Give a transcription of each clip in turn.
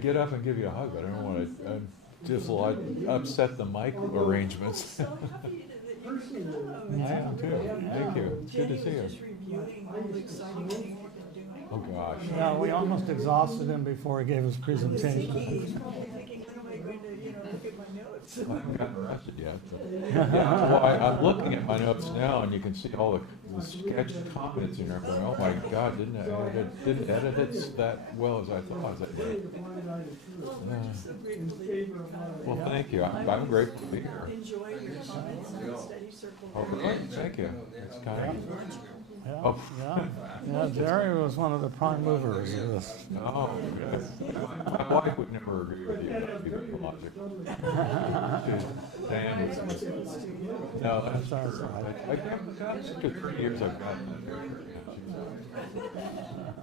get up and give you a hug, but I don't want to. Just upset the mic arrangements. So happy that you could come. I am too. Thank you. It's good to see Jenny was you. just reviewing all the exciting things you've been doing. Oh gosh. Yeah, we almost exhausted him before he gave his He's presentation. probably thinking, when am I going to, look at my notes? I haven't gotten arrested yet. But, yeah, well, I'm looking at my notes now, and you can see all the sketch comments in there. I'm going, oh my God, didn't edit it that well as I thought I did. Well, just so grateful that you could come. Well, thank you. I'm grateful to be here. Enjoy your comments and study circle. Oh, really? Thank you. It's kind of. Yeah, Oh. yeah, Jerry was one of the prime movers of this. Oh, good. My wife would never agree with you about the logic. Dan was. No, that's true. I can't. That's the 30 years I've gotten that very true.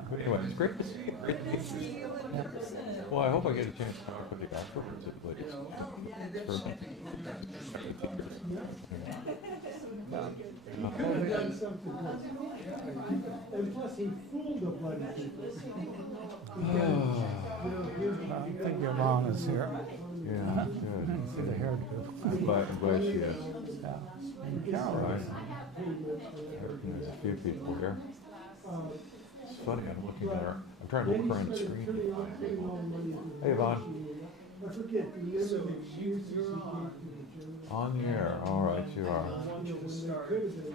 But anyway, it's great to see you. Great to meet you. Well, I hope I get a chance to talk with you afterwards, at least. And plus he fooled the bloody people. I think your mom is here. Yeah, good. See the hairdo. I'm glad she is. Yeah. Right. There's a few people here. It's funny, I'm looking at her. I'm trying to look her on the screen. Hey, Yvonne. I forget the other excuses he gave to the Germans. On the air. All right, you are. When they could have been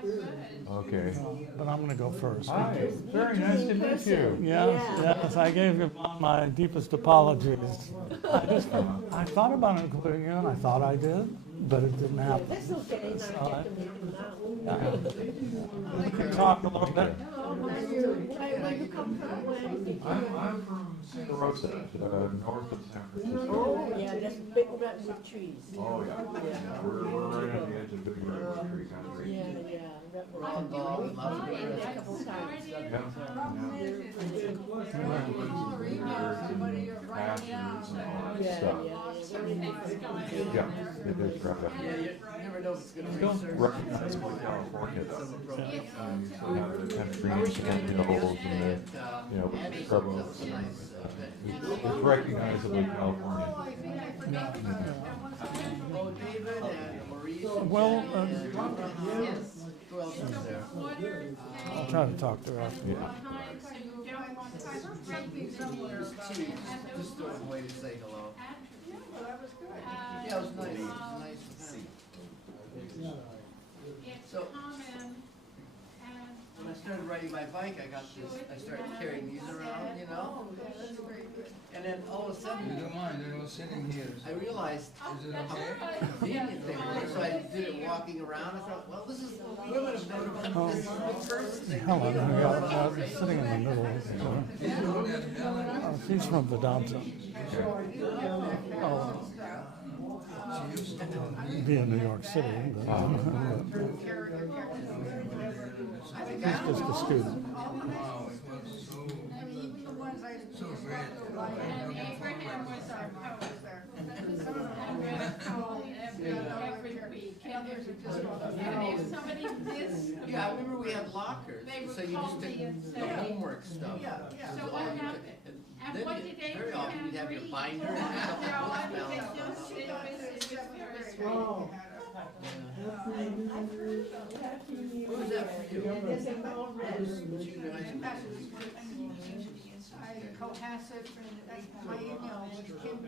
prosperity. Okay. But I'm going to go first. Hi. Very nice to meet you. Yes, I gave you my deepest apologies. I thought about including you, and I thought I did, but it didn't happen. That's okay, All right. now. We can talk a little bit. Where you come from, where? I'm from Santa Rosa, north of San Francisco. Oh, yeah, that's a big redwood trees. Oh, yeah. We're right on the edge of big redwood tree country. Yeah, redwood. I've been there a couple times. Yeah. Pastures and all that Yeah, stuff. yeah. Yeah, it is right up Yeah, there. you never know if it's gonna You be don't surfing. recognize what California does. You still have the kind of green sand hills and the shrubs. It's recognizably California. Oh, David and Maurice. Well, Who else is there? I'll try to talk to her after. Yeah. Just a way to say hello. Yeah, it was nice. It was nice to see. So, when I started riding my bike, I started carrying these around, And then all of a You sudden, don't mind, they're all sitting here. I realized Is it how okay? convenient they were. So I did it walking around. I thought, well, this is, we would have known about this first thing. Helen, I'm sitting in the middle. She's from Vedanta. Oh, be in New York City, but he's just a student. Wow, it was so great. Abraham was our poser. Every week. And if somebody missed, Yeah, I remember we had lockers, They would so you call just me took and the say- homework stuff. So what happened? And Then what you- did they very often you'd have your read? binder and They're all stuff. on the video. It was very strange. Oh. What was that for you? There's a long red. Junior high school. I Cohasset and my email, which Kim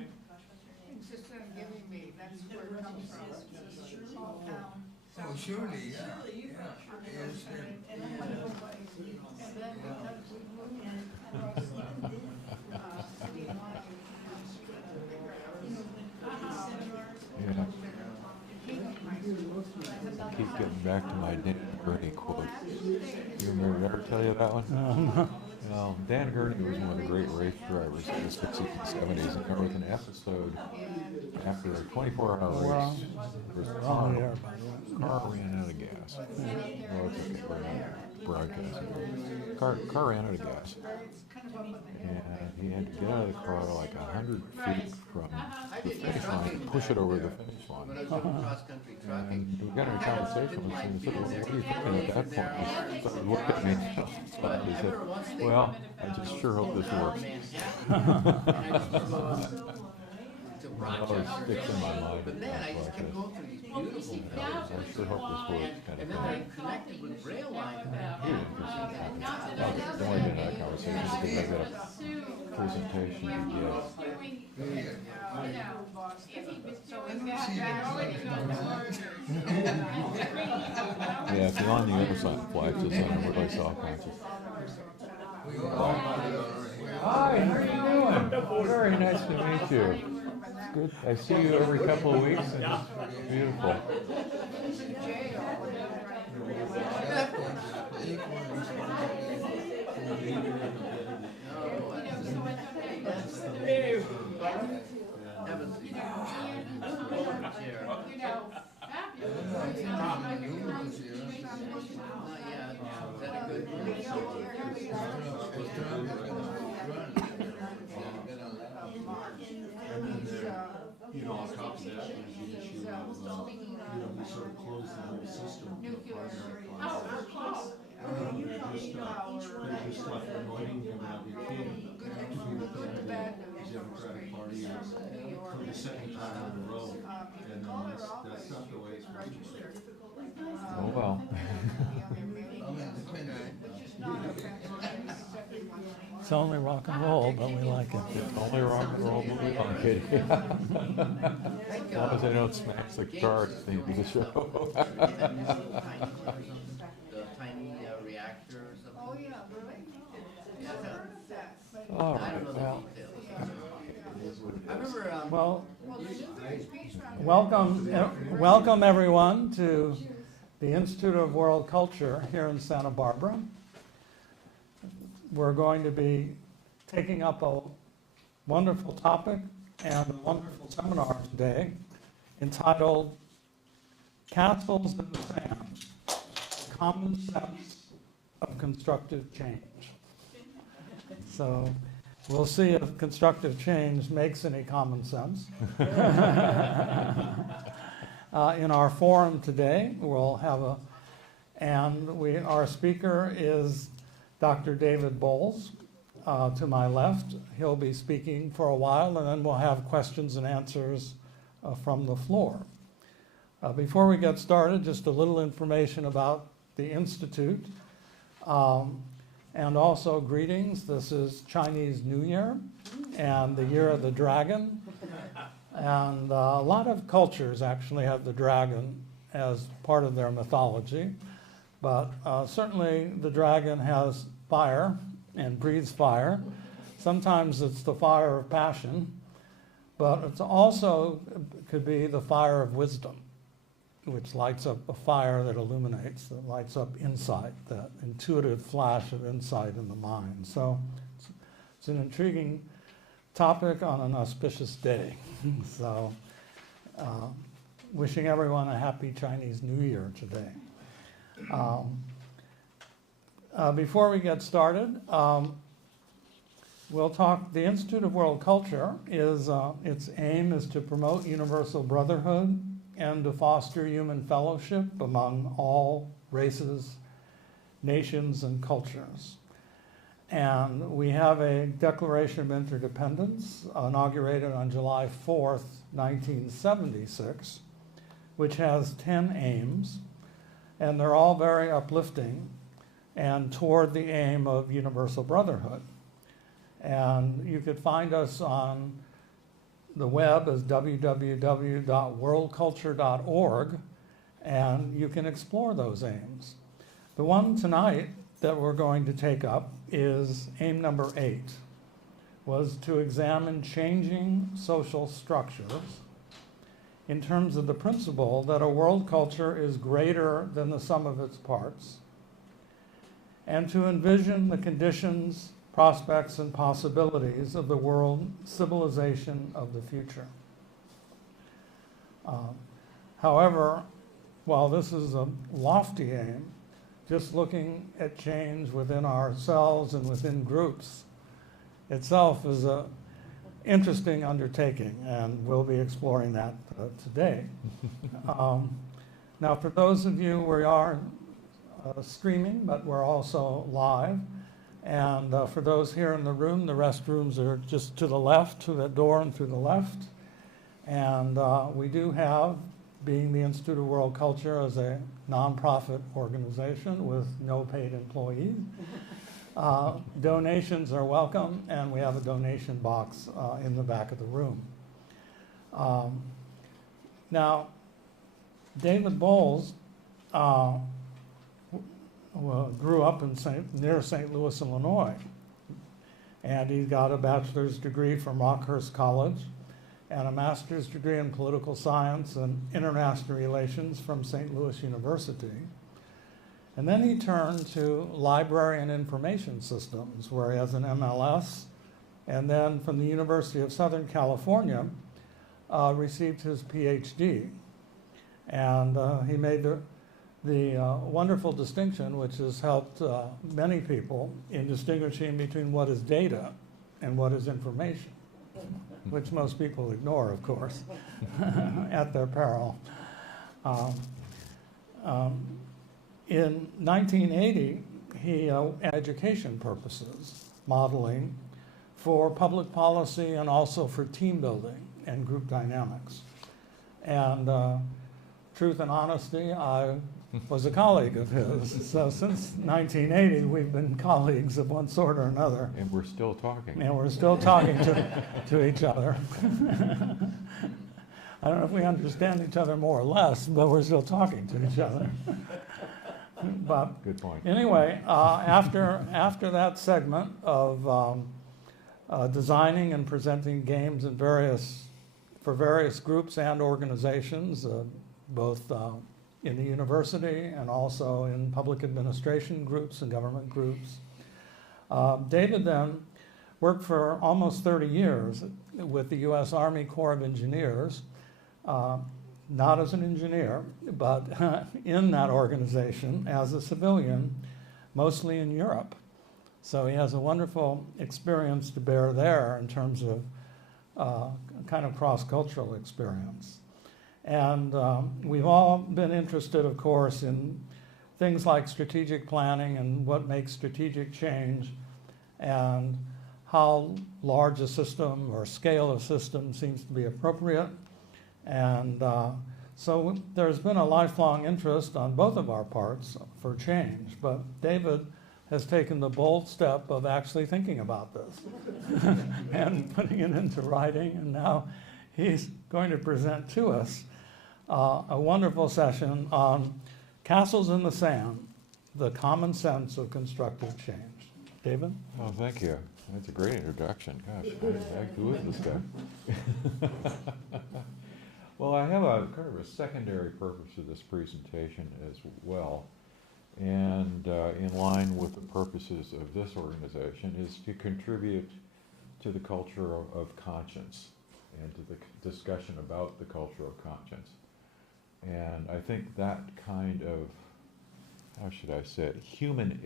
insisted on giving me, that's where it comes from. Small town. Oh, surely, yeah. Yes, And then because we moved across, city line, Yeah. Keep getting back to my Dan Gurney quote. You remember, did I ever tell you that one? Well, Dan Gurney was one of the great race drivers in the 60s and 70s, and there was an episode after a 24-hour race, there was a On the air, by the way. car ran out of gas. Well, it's okay, we're not. broadcasting. Car ran out of gas. And he had to get out of the car like 100 feet from the finish line and push it over the finish When I line. was doing cross-country trucking. And we got in a conversation with him and said, well, what are you thinking at that point? He started looking at me and he said, well, I just sure hope this works. To That always Rochester. sticks in my mind. But man, I just kept going through these beautiful I villages. sure hope this works kind And of then I thing. connected with rail line and that. Then we get in that conversation because I've got a presentation to give. Yeah, if you're on the other side of the flag, just on a really soft concert. Hi, how are you doing? Very nice to meet you. It's good. I see you every couple of weeks. And it's beautiful. You know, on top of that, there's the issue of, we sort of closed the whole system for primary classes. They're just left anointing him now became to be the Democratic Party for the second time in a row. And that's not the way it's supposed to work. Oh, well. It's only rock and roll, but we like it. Only rock and roll, but we like it. As long as they don't smash the guitar at the end of the show. The tiny reactor or something. Oh, yeah, really? All I don't right, know well, the details. I remember, Well, welcome everyone to the Institute of World Culture here in Santa Barbara. We're going to be taking up a wonderful topic and a wonderful seminar today entitled Castles in the Sand, Common Sense of Constructive Change. So we'll see if constructive change makes any common sense. In our forum today, we'll have our speaker is Dr. David Boals. To my left, he'll be speaking for a while, and then we'll have questions and answers from the floor. Before we get started, just a little information about the Institute, and also greetings. This is Chinese New Year and the Year of the Dragon. And a lot of cultures actually have the dragon as part of their mythology, but certainly the dragon has fire and breathes fire. Sometimes it's the fire of passion, but it also could be the fire of wisdom, which lights up a fire that illuminates, that lights up insight, that intuitive flash of insight in the mind. So it's an intriguing topic on an auspicious day. So wishing everyone a happy Chinese New Year today. Before we get started, we'll talk, the Institute of World Culture is, its aim is to promote universal brotherhood and to foster human fellowship among all races, nations, and cultures. And we have a Declaration of Interdependence inaugurated on July 4th, 1976, which has 10 aims, and they're all very uplifting and toward the aim of universal brotherhood. And you could find us on the web as www.worldculture.org, and you can explore those aims. The one tonight that we're going to take up is aim number 8, was to examine changing social structures in terms of the principle that a world culture is greater than the sum of its parts, and to envision the conditions, prospects, and possibilities of the world civilization of the future. However, while this is a lofty aim, just looking at change within ourselves and within groups itself is a interesting undertaking, and we'll be exploring that today. Now, for those of you, we are streaming, but we're also live. And for those here in the room, the restrooms are just to the left, to the door and through the left. And we do have, being the Institute of World Culture as a nonprofit organization with no paid employees, donations are welcome, and we have a donation box in the back of the room. Now, David Boals grew up in near St. Louis, Illinois, and he got a bachelor's degree from Rockhurst College and a master's degree in political science and international relations from St. Louis University. And then he turned to library and information systems, where he has an MLS, and then from the University of Southern California, received his PhD. And he made the wonderful distinction, which has helped many people in distinguishing between what is data and what is information, which most people ignore, of course, at their peril. In 1980, he, education purposes, modeling for public policy and also for team building and group dynamics. And truth and honesty, I was a colleague of his. So since 1980, we've been colleagues of one sort or another. And we're still talking. And we're still talking to each other. I don't know if we understand each other more or less, but we're still talking to each other. But good point. Anyway, after that segment of designing and presenting games in for various groups and organizations, both in the university and also in public administration groups and government groups. David then worked for almost 30 years with the U.S. Army Corps of Engineers, not as an engineer, but in that organization as a civilian, mostly in Europe. So he has a wonderful experience to bear there in terms of kind of cross-cultural experience. And we've all been interested, of course, in things like strategic planning and what makes strategic change and how large a system or scale of system seems to be appropriate. And so there's been a lifelong interest on both of our parts for change. But David has taken the bold step of actually thinking about this and putting it into writing. And now he's going to present to us a wonderful session on Castles in the Sand, the common sense of constructive change. David? Oh, thank you. That's a great introduction. Gosh, who is this guy? Well, I have a kind of a secondary purpose to this presentation as well. And in line with the purposes of this organization is to contribute to the culture of conscience and to the discussion about the culture of conscience. And I think that kind of, how should I say it, human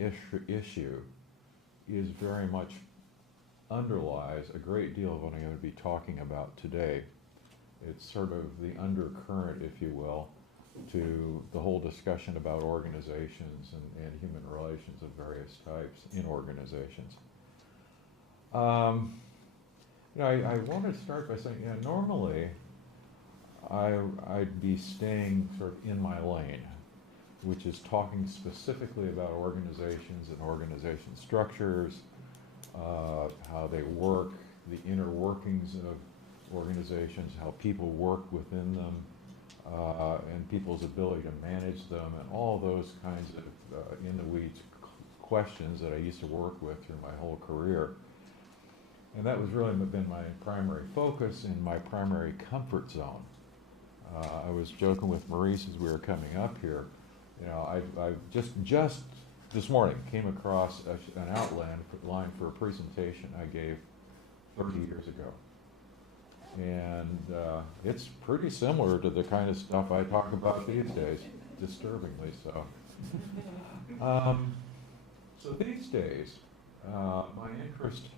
issue is very much underlies a great deal of what I'm going to be talking about today. It's sort of the undercurrent, if you will, to the whole discussion about organizations and human relations of various types in organizations. I want to start by saying, normally I'd be staying sort of in my lane, which is talking specifically about organizations and organization structures, how they work, the inner workings of organizations, how people work within them, and people's ability to manage them, and all those kinds of in-the-weeds questions that I used to work with through my whole career. And that was really been my primary focus and my primary comfort zone. I was joking with Maurice as we were coming up here. I've just this morning came across an outline for a presentation I gave 30 years ago. And it's pretty similar to the kind of stuff I talk about these days, disturbingly so. So these days, my interest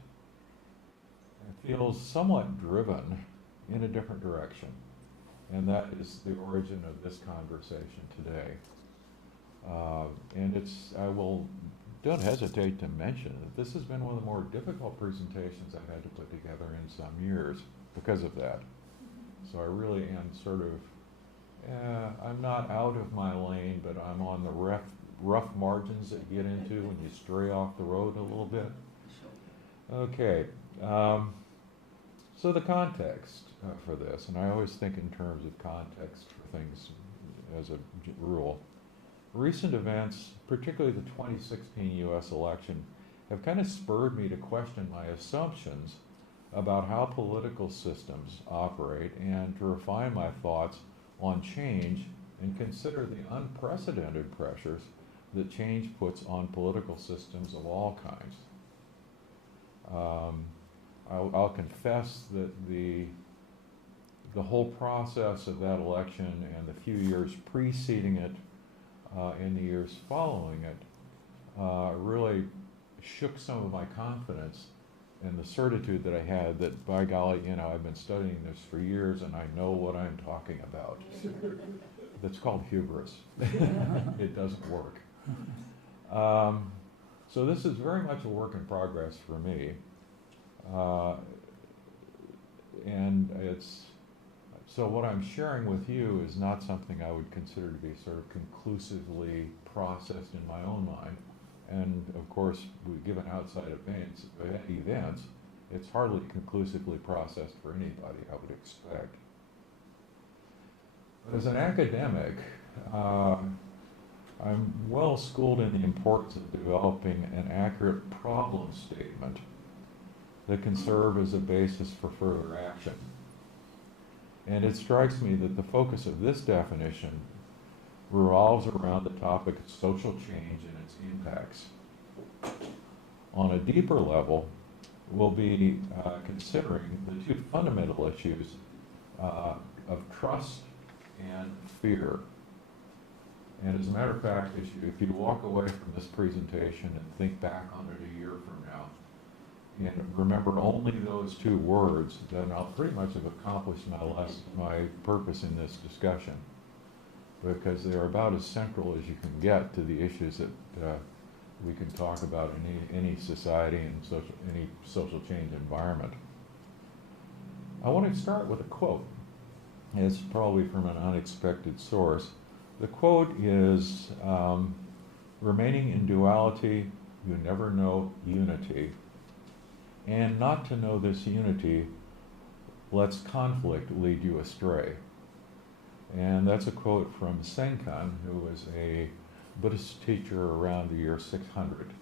feels somewhat driven in a different direction, and that is the origin of this conversation today. And don't hesitate to mention that this has been one of the more difficult presentations I've had to put together in some years because of that. So I really am sort of, I'm not out of my lane, but I'm on the rough margins that you get into when you stray off the road a little bit. Okay, so the context for this, and I always think in terms of context for things as a rule. Recent events, particularly the 2016 US election, have kind of spurred me to question my assumptions about how political systems operate and to refine my thoughts on change and consider the unprecedented pressures that change puts on political systems of all kinds. I'll confess that the whole process of that election and the few years preceding it and the years following it really shook some of my confidence and the certitude that I had that, by golly, I've been studying this for years and I know what I'm talking about. That's called hubris. It doesn't work. So this is very much a work in progress for me. So what I'm sharing with you is not something I would consider to be sort of conclusively processed in my own mind. And of course, given outside events, it's hardly conclusively processed for anybody, I would expect. But as an academic, I'm well schooled in the importance of developing an accurate problem statement that can serve as a basis for further action. And it strikes me that the focus of this definition revolves around the topic of social change and its impacts. On a deeper level, we'll be considering the two fundamental issues of trust and fear. And as a matter of fact, if you walk away from this presentation and think back on it a year from now, and remember only those two words, then I'll pretty much have accomplished my purpose in this discussion, because they're about as central as you can get to the issues that we can talk about in any society and any social change environment. I want to start with a quote. It's probably from an unexpected source. The quote is, "Remaining in duality, you never know unity. And not to know this unity lets conflict lead you astray." And that's a quote from Senkan, who was a Buddhist teacher around the year 600.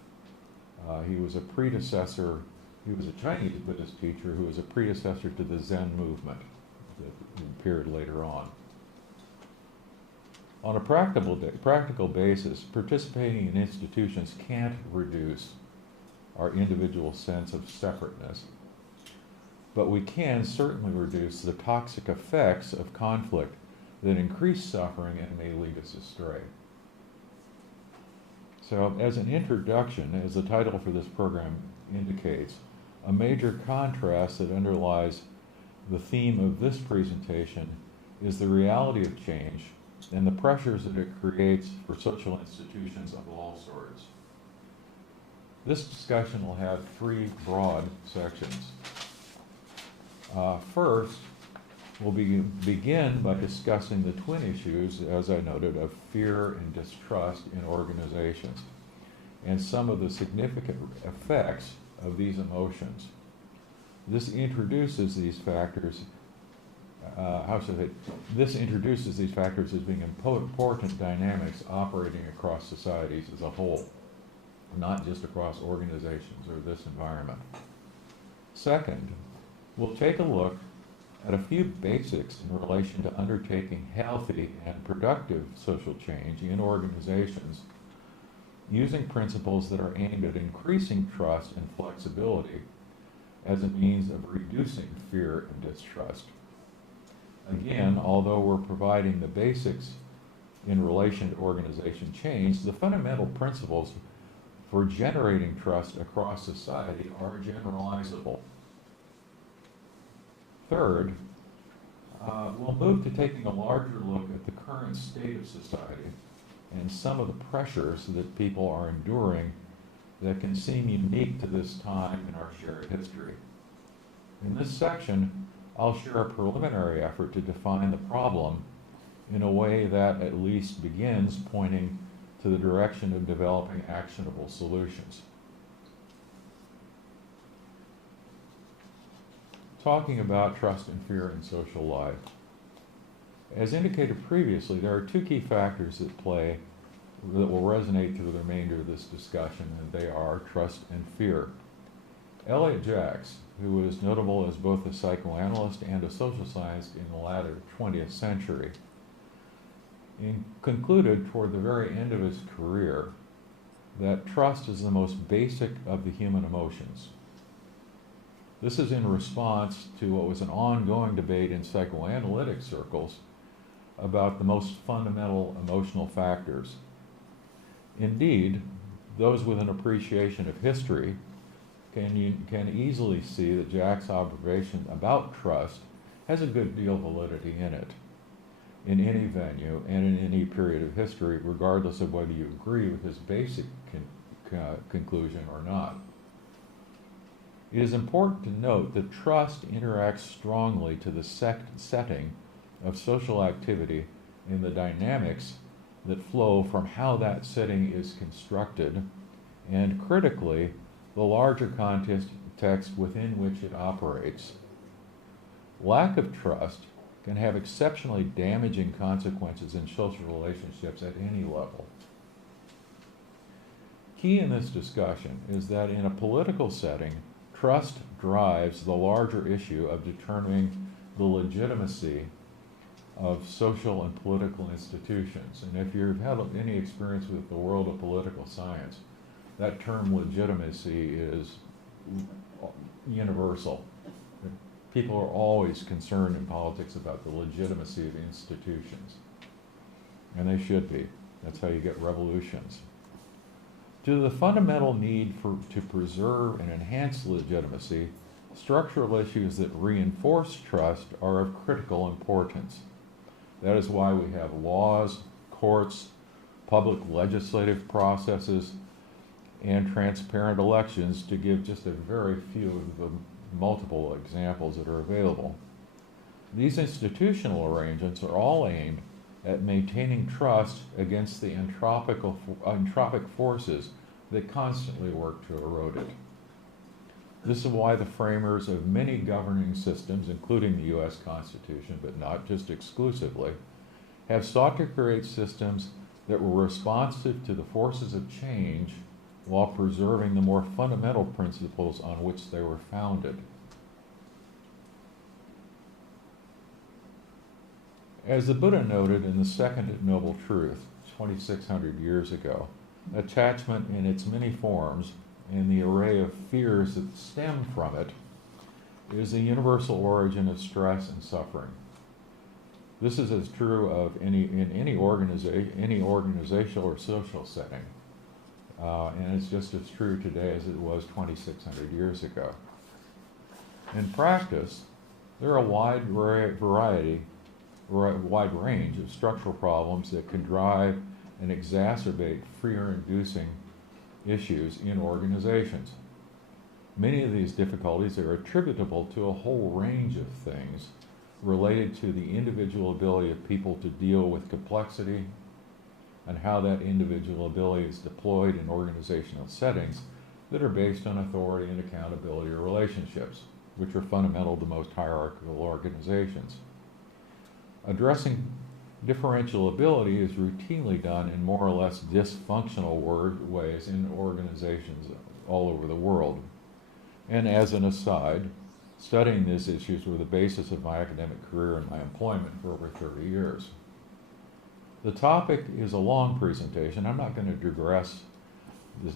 He was a Chinese Buddhist teacher who was a predecessor to the Zen movement that appeared later on. On a practical basis, participating in institutions can't reduce our individual sense of separateness, but we can certainly reduce the toxic effects of conflict that increase suffering and may lead us astray. So, as an introduction, as the title for this program indicates, a major contrast that underlies the theme of this presentation is the reality of change and the pressures that it creates for social institutions of all sorts. This discussion will have three broad sections. First, we'll begin by discussing the twin issues, as I noted, of fear and distrust in organizations, and some of the significant effects of these emotions. This introduces these factors, this introduces these factors as being important dynamics operating across societies as a whole, not just across organizations or this environment. Second, we'll take a look at a few basics in relation to undertaking healthy and productive social change in organizations using principles that are aimed at increasing trust and flexibility as a means of reducing fear and distrust. Again, although we're providing the basics in relation to organization change, the fundamental principles for generating trust across society are generalizable. Third, we'll move to taking a larger look at the current state of society and some of the pressures that people are enduring that can seem unique to this time in our shared history. In this section, I'll share a preliminary effort to define the problem in a way that at least begins pointing to the direction of developing actionable solutions. Talking about trust and fear in social life. As indicated previously, there are two key factors at play that will resonate through the remainder of this discussion, and they are trust and fear. Elliot Jacques, who was notable as both a psychoanalyst and a social scientist in the latter 20th century, concluded toward the very end of his career that trust is the most basic of the human emotions. This is in response to what was an ongoing debate in psychoanalytic circles about the most fundamental emotional factors. Indeed, those with an appreciation of history can easily see that Jack's observation about trust has a good deal of validity in it, in any venue and in any period of history, regardless of whether you agree with his basic conclusion or not. It is important to note that trust interacts strongly to the setting of social activity and the dynamics that flow from how that setting is constructed, and critically, the larger context within which it operates. Lack of trust can have exceptionally damaging consequences in social relationships at any level. Key in this discussion is that in a political setting, trust drives the larger issue of determining the legitimacy of social and political institutions. And if you've had any experience with the world of political science, that term legitimacy is universal. People are always concerned in politics about the legitimacy of institutions. And they should be. That's how you get revolutions. To the fundamental need to preserve and enhance legitimacy, structural issues that reinforce trust are of critical importance. That is why we have laws, courts, public legislative processes, and transparent elections, to give just a very few of the multiple examples that are available. These institutional arrangements are all aimed at maintaining trust against the entropic forces that constantly work to erode it. This is why the framers of many governing systems, including the U.S. Constitution, but not just exclusively, have sought to create systems that were responsive to the forces of change while preserving the more fundamental principles on which they were founded. As the Buddha noted in the Second Noble Truth, 2,600 years ago, attachment in its many forms and the array of fears that stem from it is a universal origin of stress and suffering. This is as true of any organizational or social setting. And it's just as true today as it was 2,600 years ago. In practice, there are a wide range of structural problems that can drive and exacerbate fear-inducing issues in organizations. Many of these difficulties are attributable to a whole range of things related to the individual ability of people to deal with complexity and how that individual ability is deployed in organizational settings that are based on authority and accountability or relationships, which are fundamental to most hierarchical organizations. Addressing differential ability is routinely done in more or less dysfunctional ways in organizations all over the world. And as an aside, studying these issues were the basis of my academic career and my employment for over 30 years. The topic is a long presentation. I'm not going to digress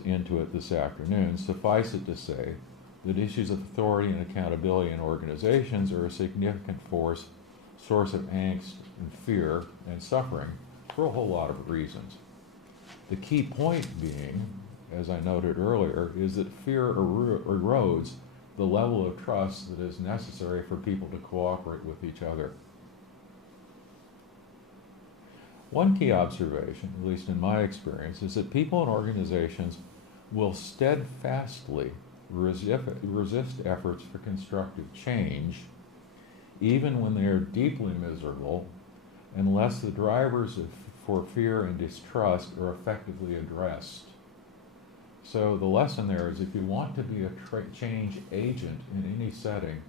into it this afternoon. Suffice it to say that issues of authority and accountability in organizations are a significant source of angst and fear and suffering for a whole lot of reasons. The key point being, as I noted earlier, is that fear erodes the level of trust that is necessary for people to cooperate with each other. One key observation, at least in my experience, is that people and organizations will steadfastly resist efforts for constructive change, even when they are deeply miserable, unless the drivers for fear and distrust are effectively addressed. So the lesson there is, if you want to be a change agent in any setting,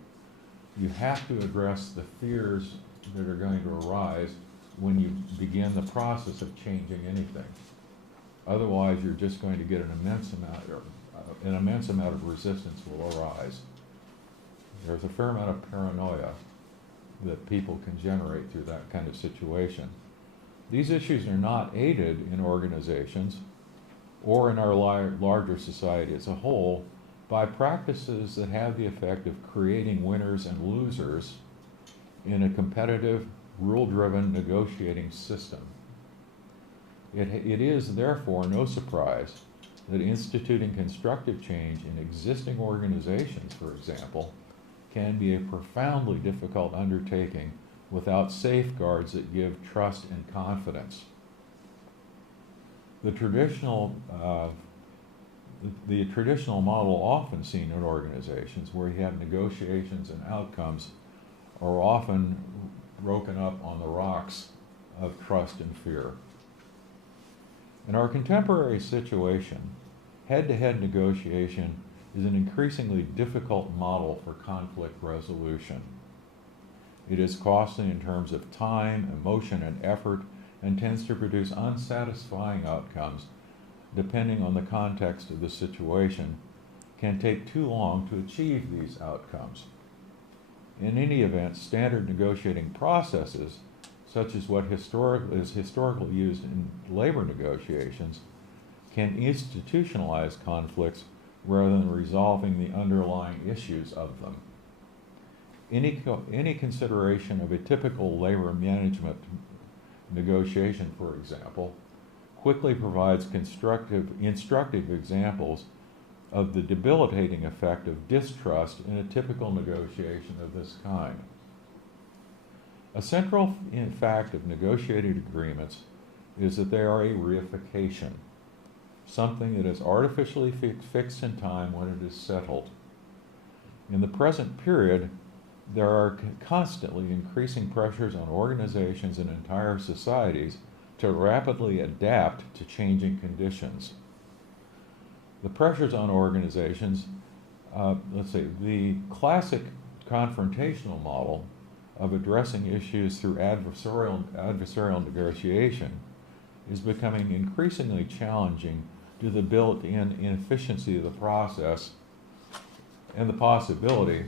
you have to address the fears that are going to arise when you begin the process of changing anything. Otherwise, you're just going to get an immense amount of resistance will arise. There's a fair amount of paranoia that people can generate through that kind of situation. These issues are not aided in organizations or in our larger society as a whole by practices that have the effect of creating winners and losers in a competitive, rule-driven negotiating system. It is therefore no surprise that instituting constructive change in existing organizations, for example, can be a profoundly difficult undertaking without safeguards that give trust and confidence. The traditional model often seen in organizations where you have negotiations and outcomes are often broken up on the rocks of trust and fear. In our contemporary situation, head-to-head negotiation is an increasingly difficult model for conflict resolution. It is costly in terms of time, emotion, and effort, and tends to produce unsatisfying outcomes depending on the context of the situation, can take too long to achieve these outcomes. In any event, standard negotiating processes, such as what is historically used in labor negotiations, can institutionalize conflicts rather than resolving the underlying issues of them. Any consideration of a typical labor management negotiation, for example, quickly provides instructive examples of the debilitating effect of distrust in a typical negotiation of this kind. A central fact of negotiated agreements is that they are a reification, something that is artificially fixed in time when it is settled. In the present period, there are constantly increasing pressures on organizations and entire societies to rapidly adapt to changing conditions. The pressures on organizations, the classic confrontational model of addressing issues through adversarial negotiation is becoming increasingly challenging due to the built-in inefficiency of the process and the possibility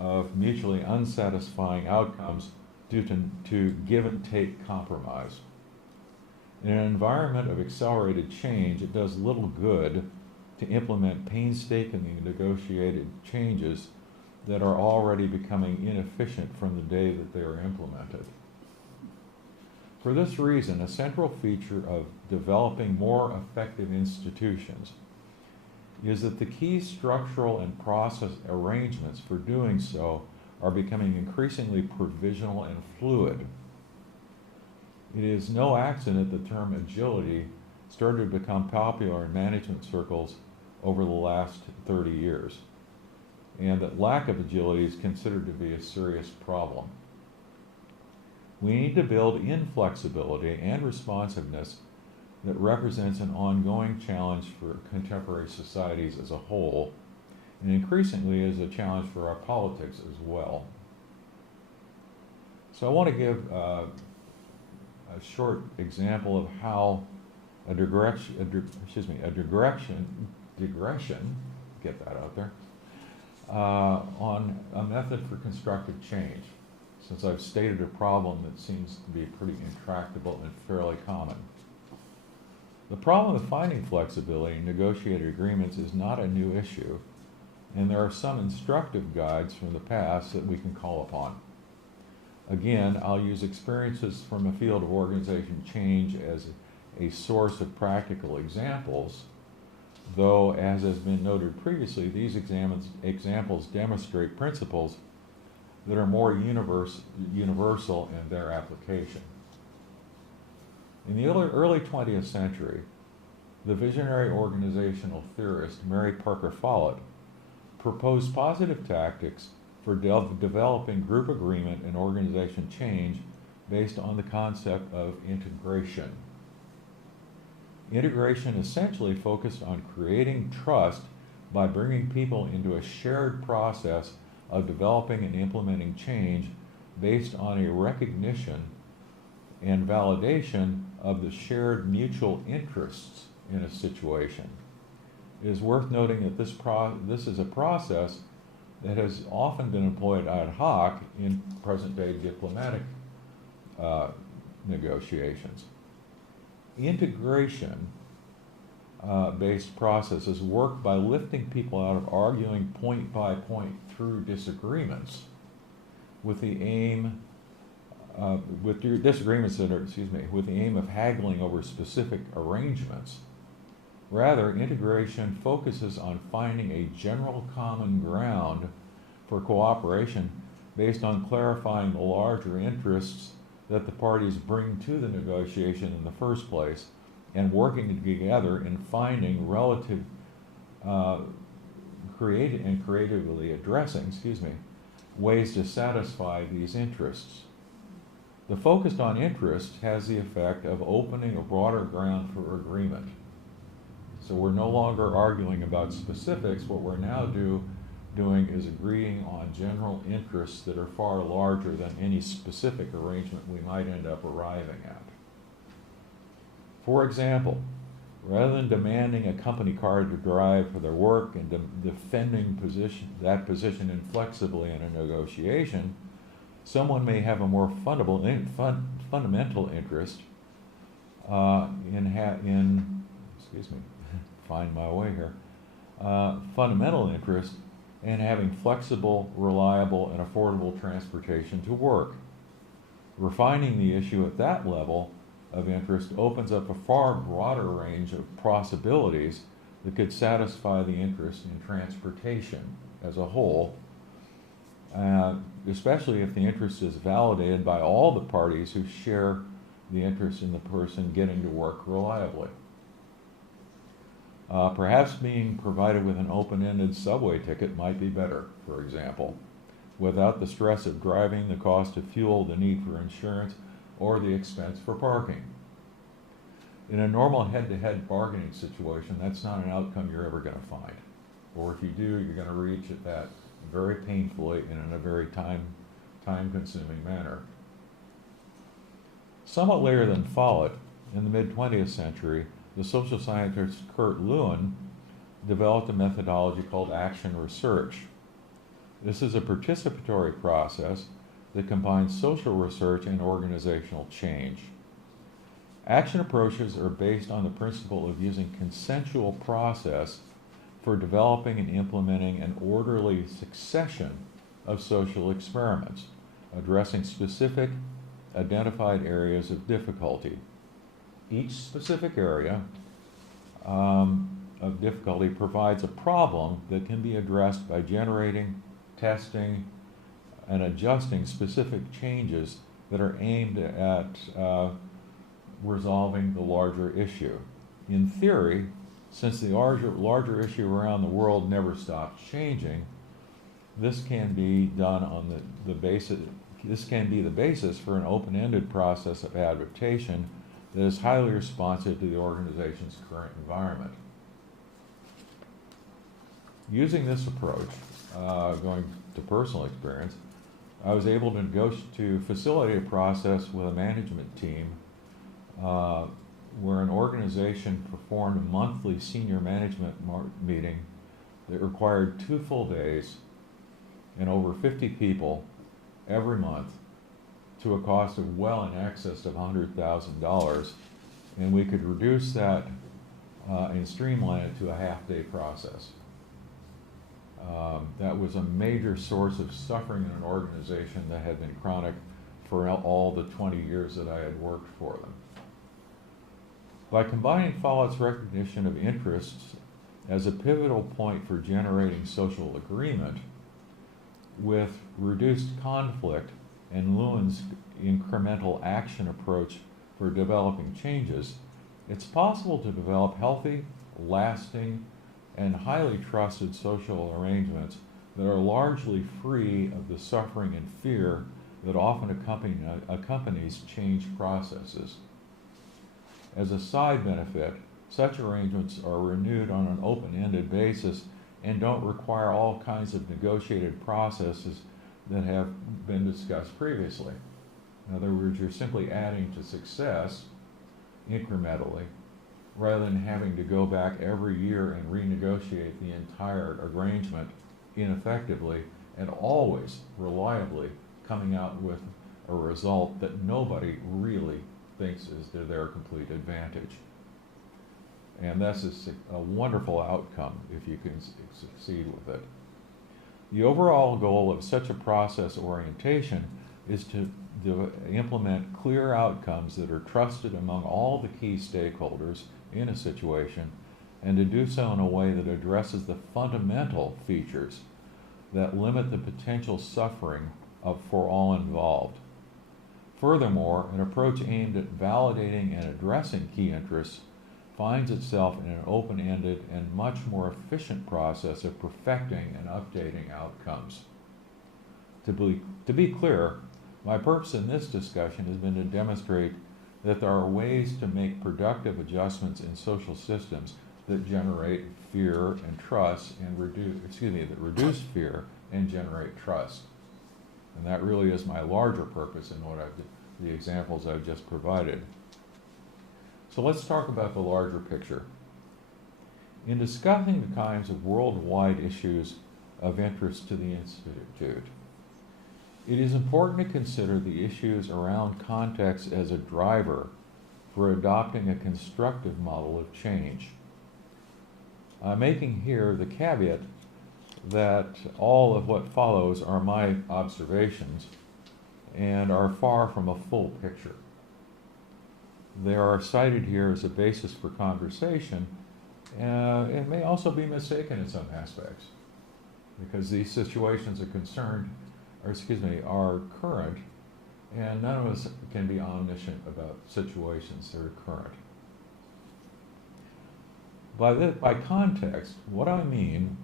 of mutually unsatisfying outcomes due to give and take compromise. In an environment of accelerated change, it does little good to implement painstakingly negotiated changes that are already becoming inefficient from the day that they are implemented. For this reason, a central feature of developing more effective institutions is that the key structural and process arrangements for doing so are becoming increasingly provisional and fluid. It is no accident the term agility started to become popular in management circles over the last 30 years, and that lack of agility is considered to be a serious problem. We need to build in flexibility and responsiveness that represents an ongoing challenge for contemporary societies as a whole, and increasingly is a challenge for our politics as well. So I want to give a short example of how a digression, get that out there, on a method for constructive change, since I've stated a problem that seems to be pretty intractable and fairly common. The problem of finding flexibility in negotiated agreements is not a new issue, and there are some instructive guides from the past that we can call upon. Again, I'll use experiences from a field of organization change as a source of practical examples, though, as has been noted previously, these examples demonstrate principles that are more universal in their application. In the early 20th century, the visionary organizational theorist Mary Parker Follett proposed positive tactics for developing group agreement and organization change based on the concept of integration. Integration essentially focused on creating trust by bringing people into a shared process of developing and implementing change based on a recognition and validation of the shared mutual interests in a situation. It is worth noting that this is a process that has often been employed ad hoc in present-day diplomatic negotiations. Integration based processes work by lifting people out of arguing point by point through disagreements with the aim with the aim of haggling over specific arrangements. Rather, integration focuses on finding a general common ground for cooperation based on clarifying the larger interests that the parties bring to the negotiation in the first place, and working together in finding creatively addressing, ways to satisfy these interests. The focus on interest has the effect of opening a broader ground for agreement. So we're no longer arguing about specifics. What we're now doing is agreeing on general interests that are far larger than any specific arrangement we might end up arriving at. For example, rather than demanding a company car to drive for their work and defending that position inflexibly in a negotiation, someone may have a more fundamental interest fundamental interest in having flexible, reliable, and affordable transportation to work. Refining the issue at that level of interest opens up a far broader range of possibilities that could satisfy the interest in transportation as a whole, especially if the interest is validated by all the parties who share the interest in the person getting to work reliably. Perhaps being provided with an open-ended subway ticket might be better, for example, without the stress of driving, the cost of fuel, the need for insurance, or the expense for parking. In a normal head-to-head bargaining situation, that's not an outcome you're ever going to find. Or if you do, you're going to reach at that very painfully and in a very time-consuming manner. Somewhat later than Follett, in the mid-20th century, the social scientist Kurt Lewin developed a methodology called action research. This is a participatory process that combines social research and organizational change. Action approaches are based on the principle of using consensual process for developing and implementing an orderly succession of social experiments, addressing specific identified areas of difficulty. Each specific area of difficulty provides a problem that can be addressed by generating, testing, and adjusting specific changes that are aimed at resolving the larger issue. In theory, since the larger issue around the world never stops changing, this can be done on the basis. This can be the basis for an open-ended process of adaptation that is highly responsive to the organization's current environment. Using this approach, going to personal experience, I was able to facilitate a process with a management team where an organization performed a monthly senior management meeting that required 2 full days and over 50 people every month to a cost of well in excess of $100,000, and we could reduce that and streamline it to a half-day process. That was a major source of suffering in an organization that had been chronic for all the 20 years that I had worked for them. By combining Follett's recognition of interests as a pivotal point for generating social agreement with reduced conflict and Lewin's incremental action approach for developing changes, it's possible to develop healthy, lasting, and highly trusted social arrangements that are largely free of the suffering and fear that often accompanies change processes. As a side benefit, such arrangements are renewed on an open-ended basis and don't require all kinds of negotiated processes that have been discussed previously. In other words, you're simply adding to success incrementally rather than having to go back every year and renegotiate the entire arrangement ineffectively and always reliably coming out with a result that nobody really thinks is to their complete advantage. And that's a wonderful outcome if you can succeed with it. The overall goal of such a process orientation is to implement clear outcomes that are trusted among all the key stakeholders in a situation, and to do so in a way that addresses the fundamental features that limit the potential suffering for all involved. Furthermore, an approach aimed at validating and addressing key interests finds itself in an open-ended and much more efficient process of perfecting and updating outcomes. To be clear, my purpose in this discussion has been to demonstrate that there are ways to make productive adjustments in social systems that generate fear and trust and that reduce fear and generate trust. And that really is my larger purpose in the examples I've just provided. So let's talk about the larger picture. In discussing the kinds of worldwide issues of interest to the Institute, it is important to consider the issues around context as a driver for adopting a constructive model of change. I'm making here the caveat that all of what follows are my observations and are far from a full picture. They are cited here as a basis for conversation. It may also be mistaken in some aspects, because these situations are current, and none of us can be omniscient about situations that are current. By context, what I mean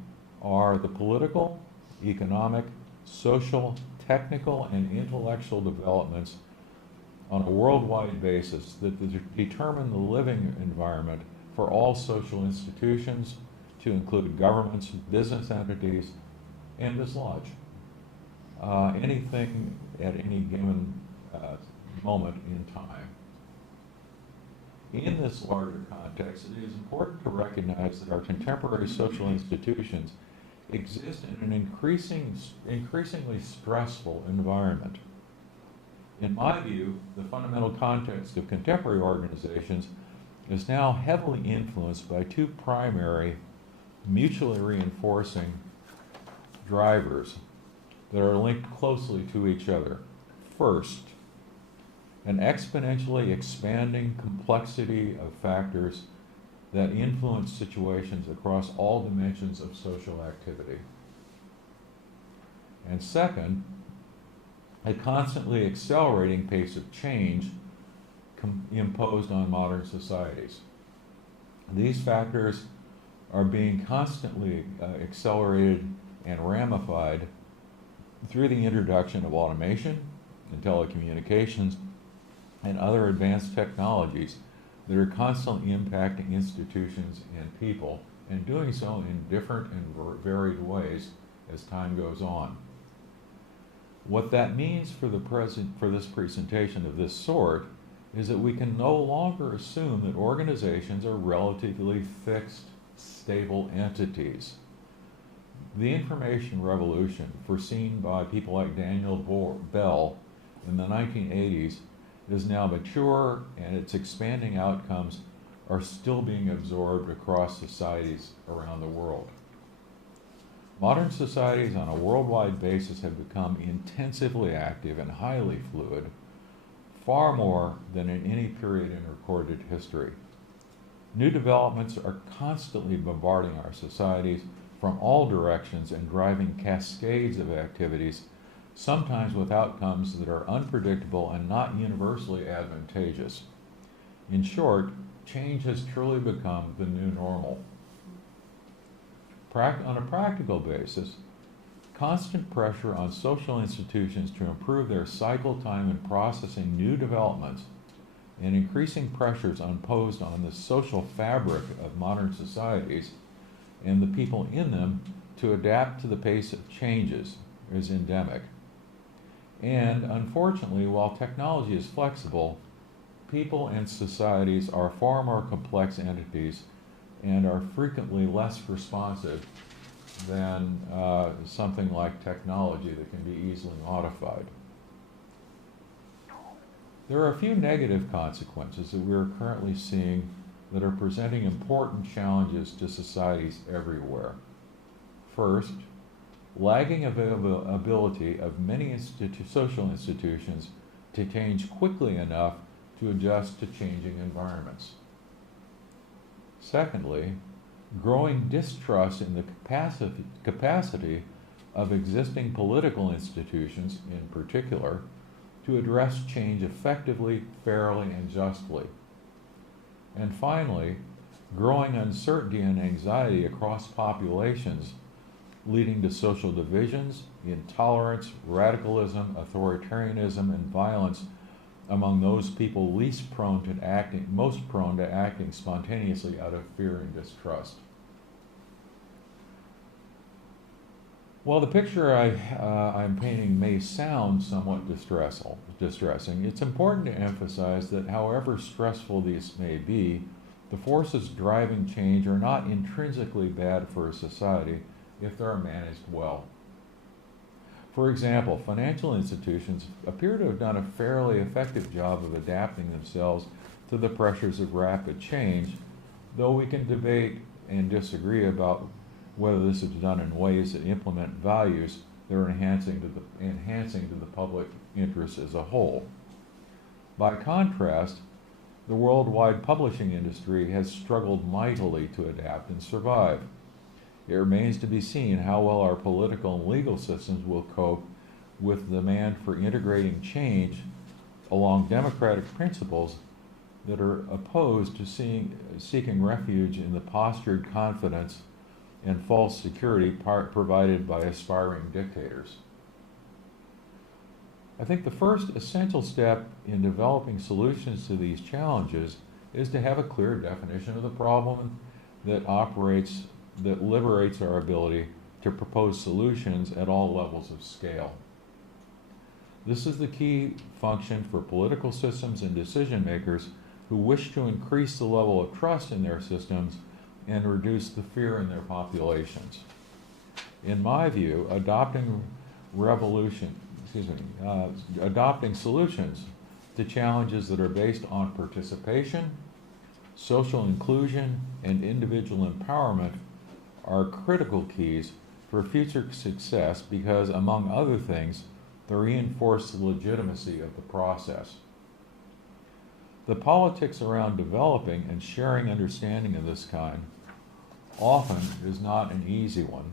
are the political, economic, social, technical, and intellectual developments on a worldwide basis that determine the living environment for all social institutions, to include governments, business entities, and dislodge anything at any given moment in time. In this larger context, it is important to recognize that our contemporary social institutions exist in an increasingly stressful environment. In my view, the fundamental context of contemporary organizations is now heavily influenced by two primary, mutually reinforcing drivers that are linked closely to each other. First, an exponentially expanding complexity of factors that influence situations across all dimensions of social activity. And second, a constantly accelerating pace of change imposed on modern societies. These factors are being constantly accelerated and ramified through the introduction of automation and telecommunications and other advanced technologies that are constantly impacting institutions and people, and doing so in different and varied ways as time goes on. What that means for this presentation of this sort is that we can no longer assume that organizations are relatively fixed, stable entities. The information revolution, foreseen by people like Daniel Bell in the 1980s, is now mature, and its expanding outcomes are still being absorbed across societies around the world. Modern societies on a worldwide basis have become intensively active and highly fluid, far more than in any period in recorded history. New developments are constantly bombarding our societies from all directions and driving cascades of activities, sometimes with outcomes that are unpredictable and not universally advantageous. In short, change has truly become the new normal. On a practical basis, constant pressure on social institutions to improve their cycle time in processing new developments and increasing pressures imposed on the social fabric of modern societies and the people in them to adapt to the pace of changes is endemic. And unfortunately, while technology is flexible, people and societies are far more complex entities and are frequently less responsive than something like technology that can be easily modified. There are a few negative consequences that we are currently seeing that are presenting important challenges to societies everywhere. First, lagging ability of many social institutions to change quickly enough to adjust to changing environments. Secondly, growing distrust in the capacity of existing political institutions, in particular, to address change effectively, fairly, and justly. And finally, growing uncertainty and anxiety across populations, leading to social divisions, intolerance, radicalism, authoritarianism, and violence among those people most prone to acting spontaneously out of fear and distrust. While the picture I'm painting may sound somewhat distressing, it's important to emphasize that however stressful these may be, the forces driving change are not intrinsically bad for a society if they are managed well. For example, financial institutions appear to have done a fairly effective job of adapting themselves to the pressures of rapid change, though we can debate and disagree about whether this is done in ways that implement values that are enhancing to the public interest as a whole. By contrast, the worldwide publishing industry has struggled mightily to adapt and survive. It remains to be seen how well our political and legal systems will cope with the demand for integrating change along democratic principles that are opposed to seeking refuge in the postured confidence and false security provided by aspiring dictators. I think the first essential step in developing solutions to these challenges is to have a clear definition of the problem that liberates our ability to propose solutions at all levels of scale. This is the key function for political systems and decision makers who wish to increase the level of trust in their systems and reduce the fear in their populations. In my view, adopting solutions to challenges that are based on participation, social inclusion, and individual empowerment are critical keys for future success because, among other things, they reinforce the legitimacy of the process. The politics around developing and sharing understanding of this kind often is not an easy one,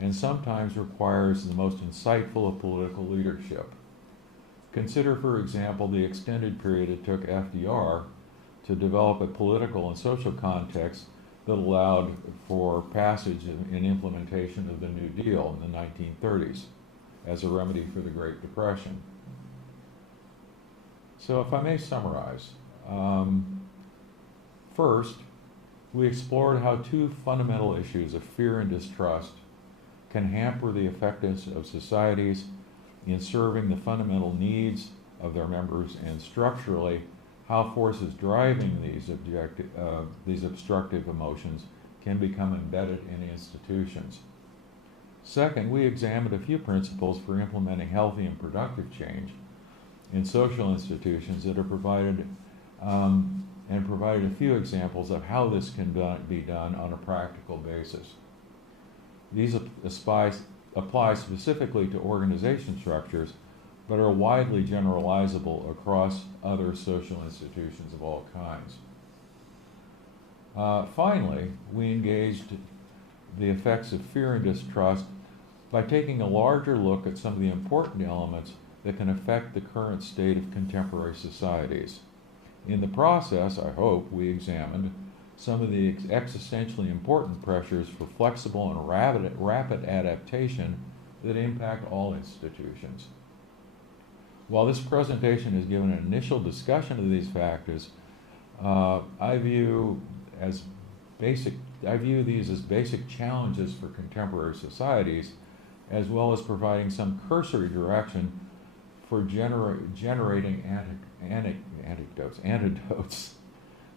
and sometimes requires the most insightful of political leadership. Consider, for example, the extended period it took FDR to develop a political and social context that allowed for passage and implementation of the New Deal in the 1930s as a remedy for the Great Depression. So if I may summarize, first, we explored how two fundamental issues of fear and distrust can hamper the effectiveness of societies in serving the fundamental needs of their members, and structurally, how forces driving these obstructive emotions can become embedded in institutions. Second, we examined a few principles for implementing healthy and productive change in social institutions that are provided a few examples of how this can be done on a practical basis. These apply specifically to organization structures, but are widely generalizable across other social institutions of all kinds. Finally, we engaged the effects of fear and distrust by taking a larger look at some of the important elements that can affect the current state of contemporary societies. In the process, I hope, we examined some of the existentially important pressures for flexible and rapid adaptation that impact all institutions. While this presentation has given an initial discussion of these factors, I view these as basic challenges for contemporary societies, as well as providing some cursory direction for generating antidotes.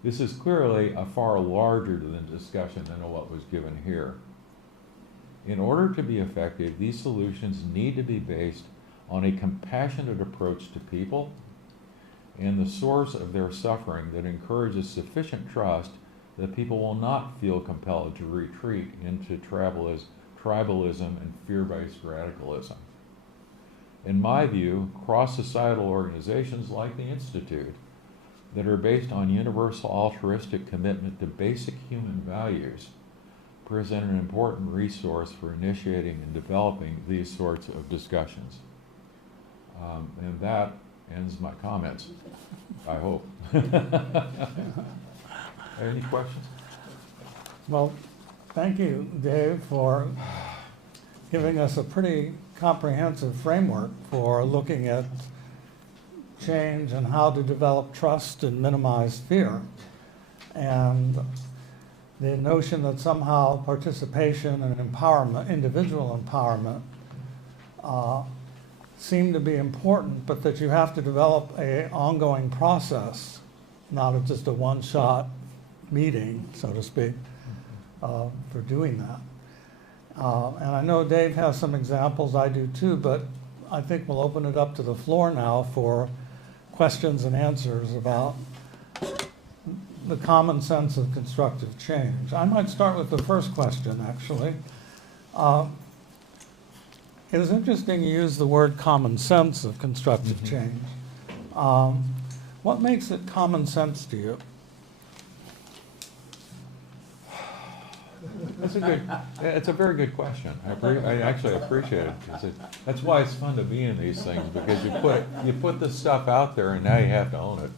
This is clearly a far larger discussion than what was given here. In order to be effective, these solutions need to be based on a compassionate approach to people and the source of their suffering that encourages sufficient trust that people will not feel compelled to retreat into tribalism and fear-based radicalism. In my view, cross-societal organizations like the Institute that are based on universal altruistic commitment to basic human values present an important resource for initiating and developing these sorts of discussions. And that ends my comments, I hope. Any questions? Well, thank you, Dave, for giving us a pretty comprehensive framework for looking at change and how to develop trust and minimize fear. And the notion that somehow participation and empowerment, individual empowerment, seem to be important, but that you have to develop an ongoing process, not just a one-shot meeting, so to speak, for doing that. And I know Dave has some examples, I do too, but I think we'll open it up to the floor now for questions and answers about the common sense of constructive change. I might start with the first question, actually. It is interesting you use the word common sense of constructive change. What makes it common sense to you? It's a very good question. I actually appreciate it. That's why it's fun to be in these things, because you put this stuff out there and now you have to own it.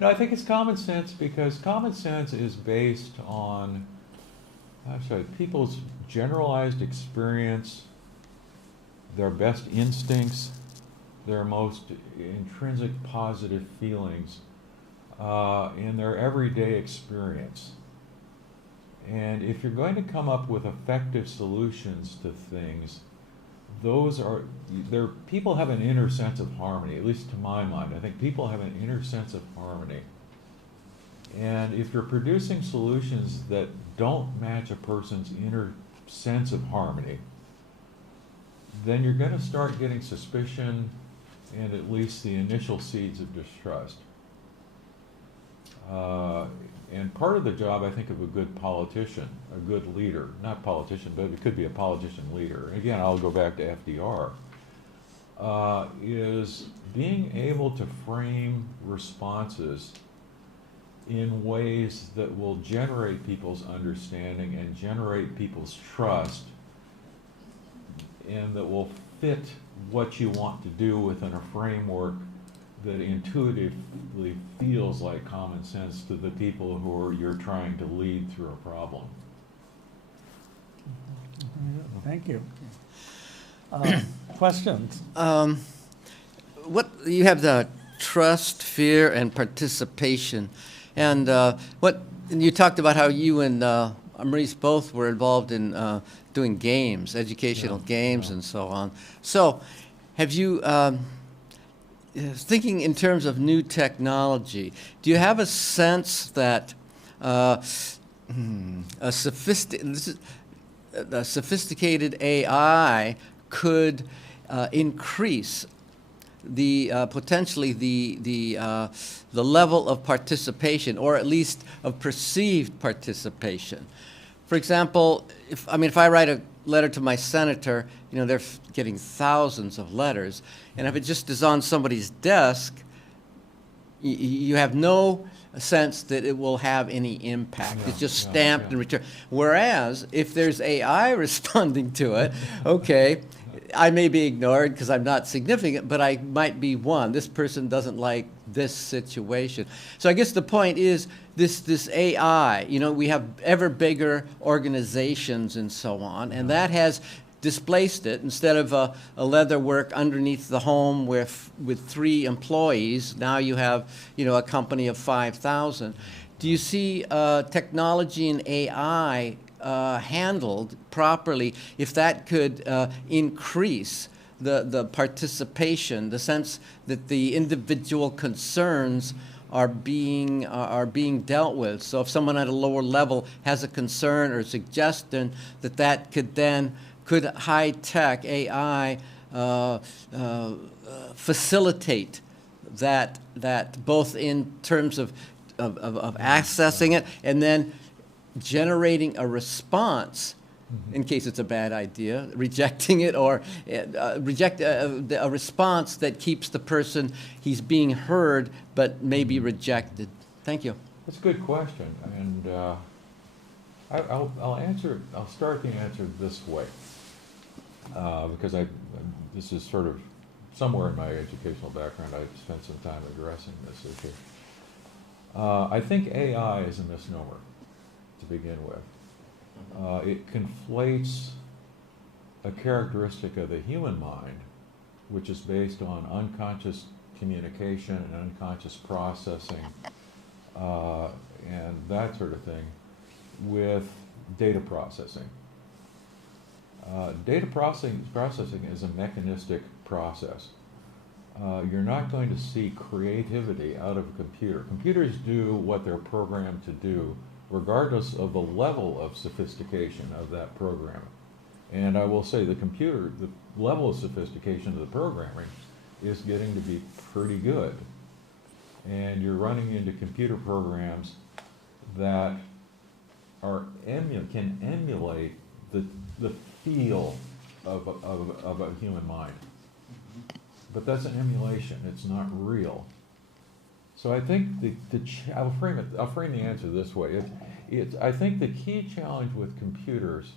No, I think it's common sense because common sense is based on people's generalized experience, their best instincts, their most intrinsic positive feelings, in their everyday experience. And if you're going to come up with effective solutions to things, people have an inner sense of harmony, at least to my mind. I think people have an inner sense of harmony. And if you're producing solutions that don't match a person's inner sense of harmony, then you're going to start getting suspicion and at least the initial seeds of distrust. And part of the job, I think, of a good politician, a good leader, not politician, but it could be a politician leader. Again, I'll go back to FDR, is being able to frame responses in ways that will generate people's understanding and generate people's trust, and that will fit what you want to do within a framework that intuitively feels like common sense to the people you're trying to lead through a problem. Thank you. Questions? What you have the trust, fear, and participation, and you talked about how you and Maurice both were involved in doing games, educational games, and so on. So, have you? Thinking in terms of new technology, do you have a sense that a sophisticated AI could increase potentially the level of participation, or at least of perceived participation? For example, if I write a letter to my senator, they're getting thousands of letters, and if it just is on somebody's desk, you have no sense that it will have any impact. It's just stamped and returned. Whereas if there's AI responding to it, okay, I may be ignored because I'm not significant, but I might be one. This person doesn't like this situation. So I guess the point is this AI, we have ever bigger organizations and so on, and that has displaced it. Instead of a leather work underneath the home with 3 employees, now you have, a company of 5,000. Do you see technology and AI handled properly, if that could increase the participation, the sense that the individual concerns are being dealt with? So if someone at a lower level has a concern or a suggestion, that could high-tech AI facilitate that both in terms of accessing it and then generating a response in case it's a bad idea, rejecting it, or reject a response that keeps the person, he's being heard but may be rejected? Thank you. That's a good question, and I'll start the answer this way, because this is sort of somewhere in my educational background. I've spent some time addressing this issue. I think AI is a misnomer to begin with. It conflates a characteristic of the human mind, which is based on unconscious communication and unconscious processing and that sort of thing, with data processing. Data processing is a mechanistic process. You're not going to see creativity out of a computer. Computers do what they're programmed to do, regardless of the level of sophistication of that programming. And I will say the level of sophistication of the programming is getting to be pretty good. And you're running into computer programs that can emulate the feel of a human mind. But that's an emulation, it's not real. So I think I'll frame the answer this way. I think the key challenge with computers,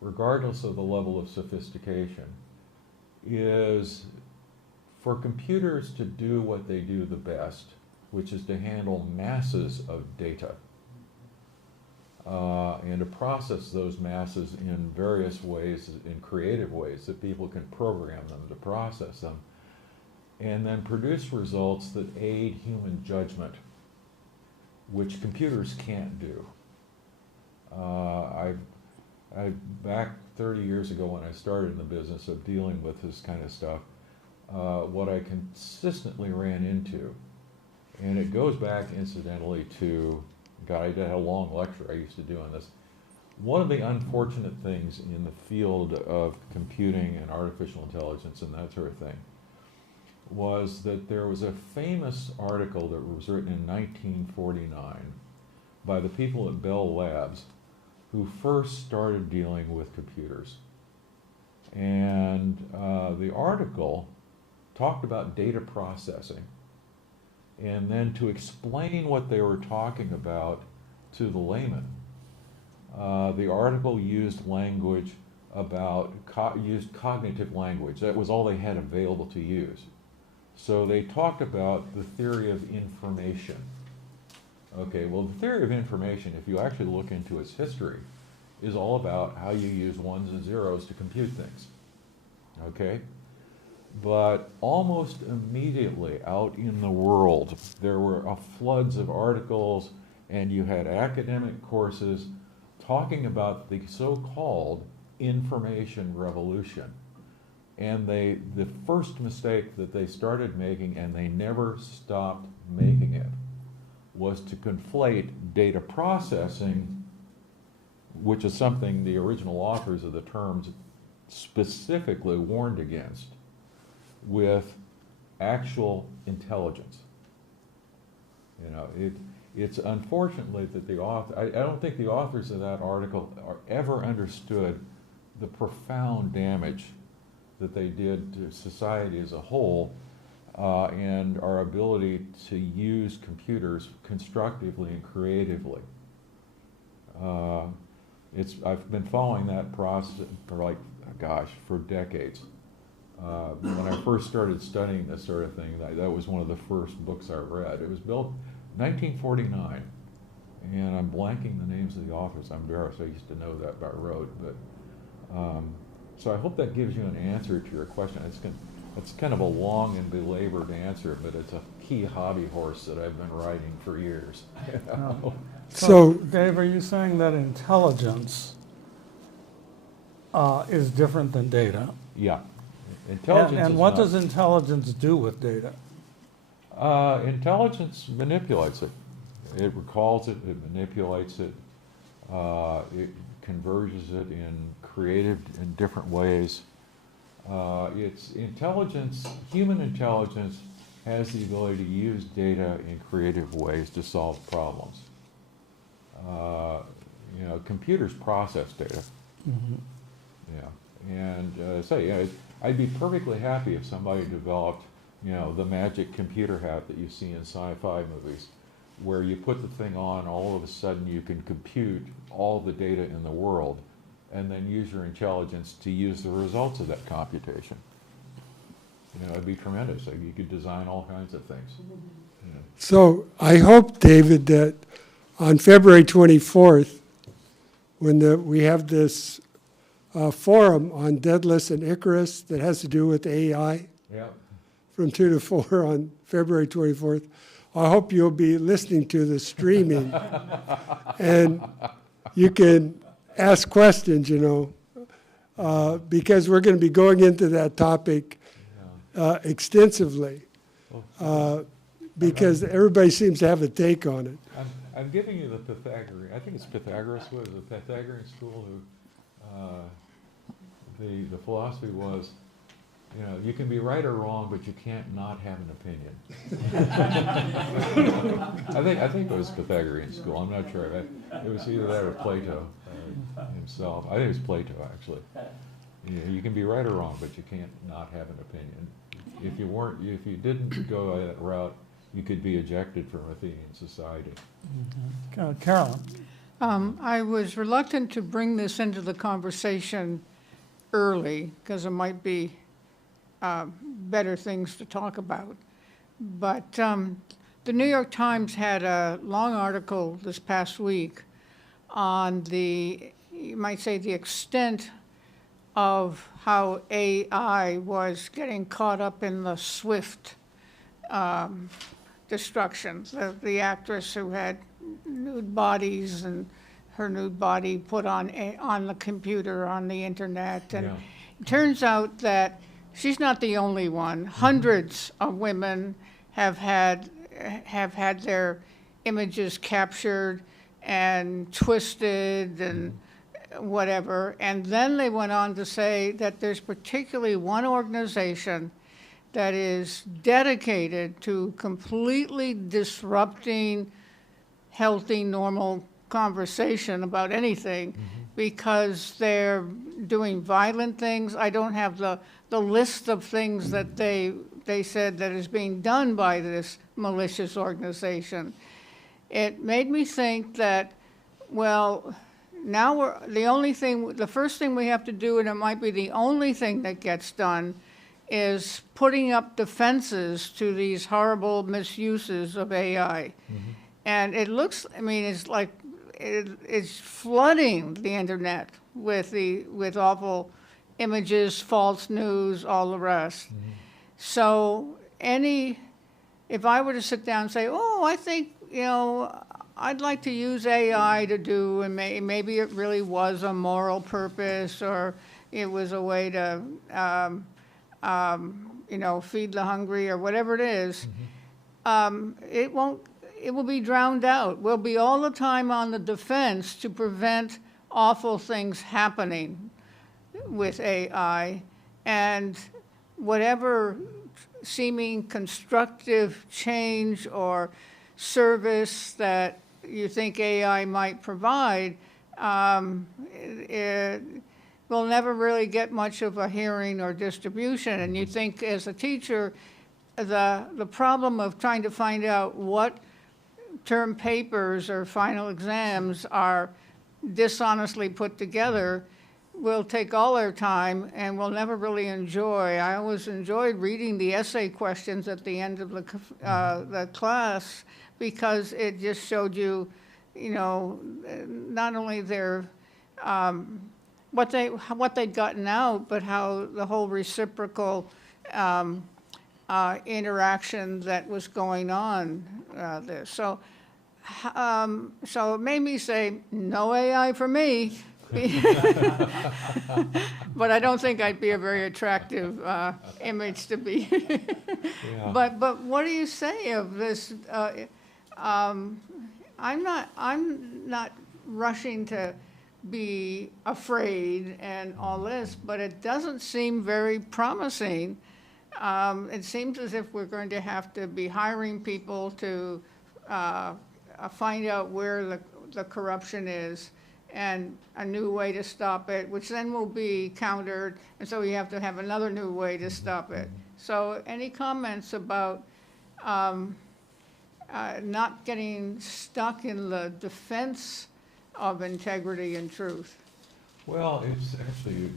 regardless of the level of sophistication, is for computers to do what they do the best, which is to handle masses of data, and to process those masses in various ways, in creative ways that people can program them to process them, and then produce results that aid human judgment, which computers can't do. Back 30 years ago when I started in the business of dealing with this kind of stuff, what I consistently ran into, and it goes back incidentally to, I did a long lecture I used to do on this. One of the unfortunate things in the field of computing and artificial intelligence and that sort of thing was that there was a famous article that was written in 1949 by the people at Bell Labs who first started dealing with computers. And the article talked about data processing, and then to explain what they were talking about to the layman, the article used language used cognitive language. That was all they had available to use. So they talked about the theory of information. Okay, well, the theory of information, if you actually look into its history, is all about how you use ones and zeros to compute things. Okay? But almost immediately out in the world, there were floods of articles, and you had academic courses talking about the so-called information revolution. And the first mistake that they started making, and they never stopped making it, was to conflate data processing, which is something the original authors of the terms specifically warned against, with actual intelligence. It's unfortunately that the author, I don't think the authors of that article ever understood the profound damage that they did to society as a whole, and our ability to use computers constructively and creatively. I've been following that process for like, gosh, for decades. When I first started studying this sort of thing, that was one of the first books I read. It was built 1949, and I'm blanking the names of the authors. I'm embarrassed. I used to know that by rote, but so I hope that gives you an answer to your question. It's kind of a long and belabored answer, but it's a key hobby horse that I've been riding for years. So, Dave, are you saying that intelligence is different than data? Yeah, intelligence. And is what not- does intelligence do with data? Intelligence manipulates it. It recalls it, it manipulates it, it converges it in creative and different ways. It's intelligence, human intelligence has the ability to use data in creative ways to solve problems. Computers process data. Mm-hmm. Yeah, and I'd be perfectly happy if somebody developed, the magic computer hat that you see in sci-fi movies, where you put the thing on, all of a sudden you can compute all the data in the world, and then use your intelligence to use the results of that computation. It'd be tremendous. Like, you could design all kinds of things. Yeah. So I hope, David, that on February 24th, when we have this forum on Daedalus and Icarus that has to do with AI Yeah. from 2 to 4 on February 24th, I hope you'll be listening to the streaming and you can ask questions, because we're going to be going into that topic extensively, because everybody seems to have a take on it. I'm giving you the Pythagorean, I think it's Pythagoras, was the Pythagorean school who, the philosophy was, you can be right or wrong, but you can't not have an opinion. I think it was Pythagorean school, I'm not sure. It was either that or Plato himself. I think it was Plato, actually. You can be right or wrong, but you can't not have an opinion. If you didn't go that route, you could be ejected from Athenian society. Mm-hmm. Carolyn? I was reluctant to bring this into the conversation early because there might be better things to talk about. But the New York Times had a long article this past week on you might say, the extent of how AI was getting caught up in the swift destruction. The actress who had nude bodies and her nude body put on the computer, on the internet. And it turns out that she's not the only one. Hundreds of women have had their images captured and twisted and whatever. And then they went on to say that there's particularly one organization that is dedicated to completely disrupting healthy, normal conversation about anything, because they're doing violent things. I don't have the list of things that they said that is being done by this malicious organization. It made me think that, well, now the first thing we have to do, and it might be the only thing that gets done, is putting up defenses to these horrible misuses of AI. And it looks, it's like it's flooding the internet with awful images, false news, all the rest. So if I were to sit down and say, I think, I'd like to use AI to do, and maybe it really was a moral purpose, or it was a way to, feed the hungry, or whatever it is, it will be drowned out. We'll be all the time on the defense to prevent awful things happening with AI, and whatever seeming constructive change or service that you think AI might provide, it will never really get much of a hearing or distribution. And you think, as a teacher, the problem of trying to find out what term papers or final exams are dishonestly put together will take all their time and will never really enjoy. I always enjoyed reading the essay questions at the end of the class, because it just showed you, you know, not only their what they'd gotten out, but how the whole reciprocal interaction that was going on there. So it made me say, no AI for me. But I don't think I'd be a very attractive image to be. Yeah. But what do you say of this? I'm not rushing to be afraid and all this, but it doesn't seem very promising. It seems as if we're going to have to be hiring people to find out where the corruption is, and a new way to stop it, which then will be countered, and so we have to have another new way to stop it. So any comments about not getting stuck in the defense of integrity and truth? Well, it's actually,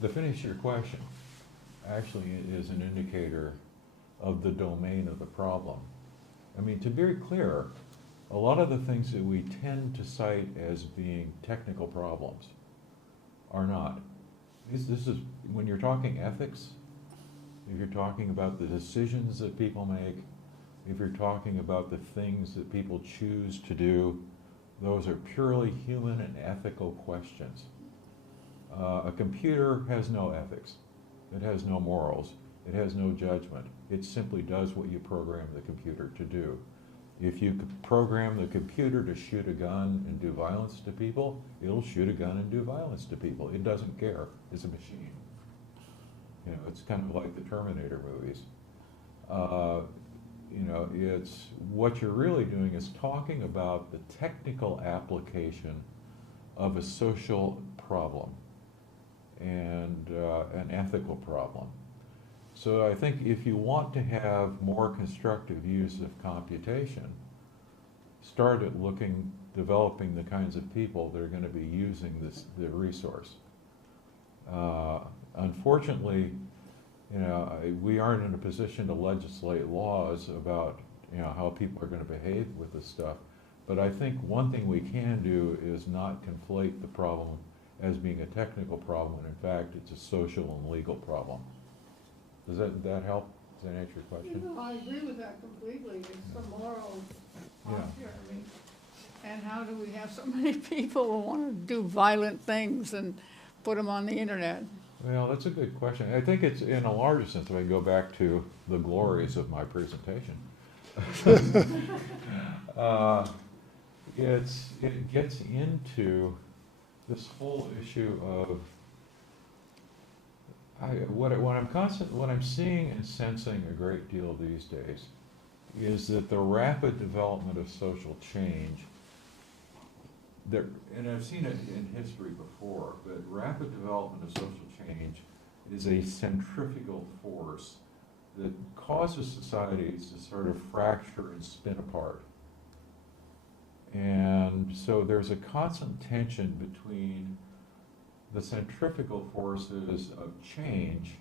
the finish of your question actually is an indicator of the domain of the problem. I mean, to be very clear, a lot of the things that we tend to cite as being technical problems are not. This is, when you're talking ethics, if you're talking about the decisions that people make, if you're talking about the things that people choose to do, those are purely human and ethical questions. A computer has no ethics. It has no morals. It has no judgment. It simply does what you program the computer to do. If you program the computer to shoot a gun and do violence to people, it'll shoot a gun and do violence to people. It doesn't care. It's a machine. You know, it's kind of like the Terminator movies. You know, it's what you're really doing is talking about the technical application of a social problem and an ethical problem. So I think if you want to have more constructive use of computation, start at developing the kinds of people that are going to be using the resource. Unfortunately, you know, we aren't in a position to legislate laws about, you know, how people are going to behave with this stuff. But I think one thing we can do is not conflate the problem as being a technical problem, and in fact, it's a social and legal problem. Does that help? Does that answer your question? I agree with that completely. It's the moral Yeah. posture. I mean, and how do we have so many people who want to do violent things and put them on the internet? Well, that's a good question. I think it's, in a larger sense, if I go back to the glories of my presentation, it gets into this whole issue of what I'm seeing and sensing a great deal these days is that the rapid development of social change, and I've seen it in history before, but rapid development of social change is a centrifugal force that causes societies to sort of fracture and spin apart. And so there's a constant tension between the centrifugal forces of change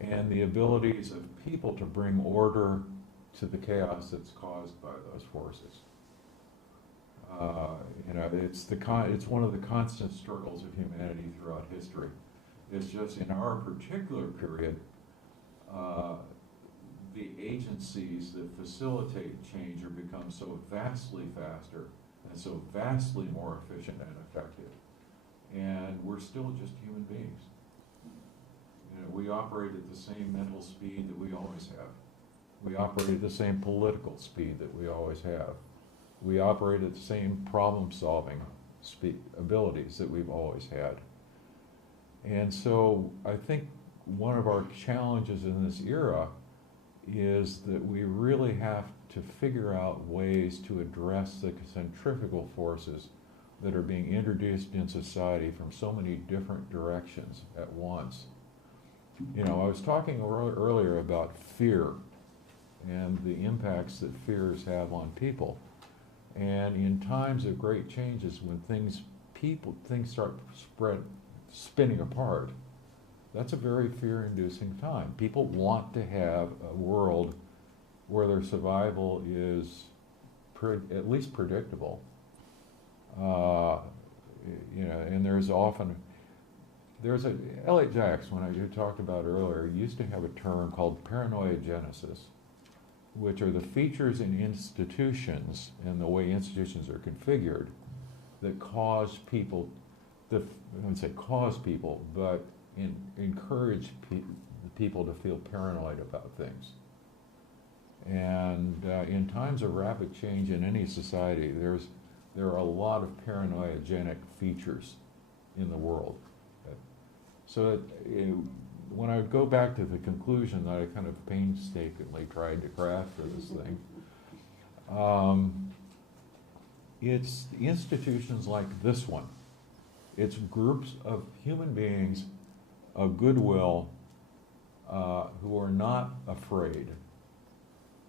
and the abilities of people to bring order to the chaos that's caused by those forces. You know, it's one of the constant struggles of humanity throughout history. It's just in our particular period, the agencies that facilitate change are become so vastly faster and so vastly more efficient and effective. And we're still just human beings. You know, we operate at the same mental speed that we always have. We operate at the same political speed that we always have. We operate at the same problem-solving abilities that we've always had. And so I think one of our challenges in this era is that we really have to figure out ways to address the centrifugal forces that are being introduced in society from so many different directions at once. You know, I was talking earlier about fear and the impacts that fears have on people. And in times of great changes, when things start spinning apart, that's a very fear-inducing time. People want to have a world where their survival is at least predictable. You know, and there's a, Elliot Jacks, when I talked about earlier, used to have a term called paranoiogenesis, which are the features in institutions and the way institutions are configured that cause people, I wouldn't say cause people, but encourage people to feel paranoid about things. And in times of rapid change in any society, there are a lot of paranoiogenic features in the world. So that, when I go back to the conclusion that I kind of painstakingly tried to craft for this thing, it's institutions like this one. It's groups of human beings of goodwill who are not afraid,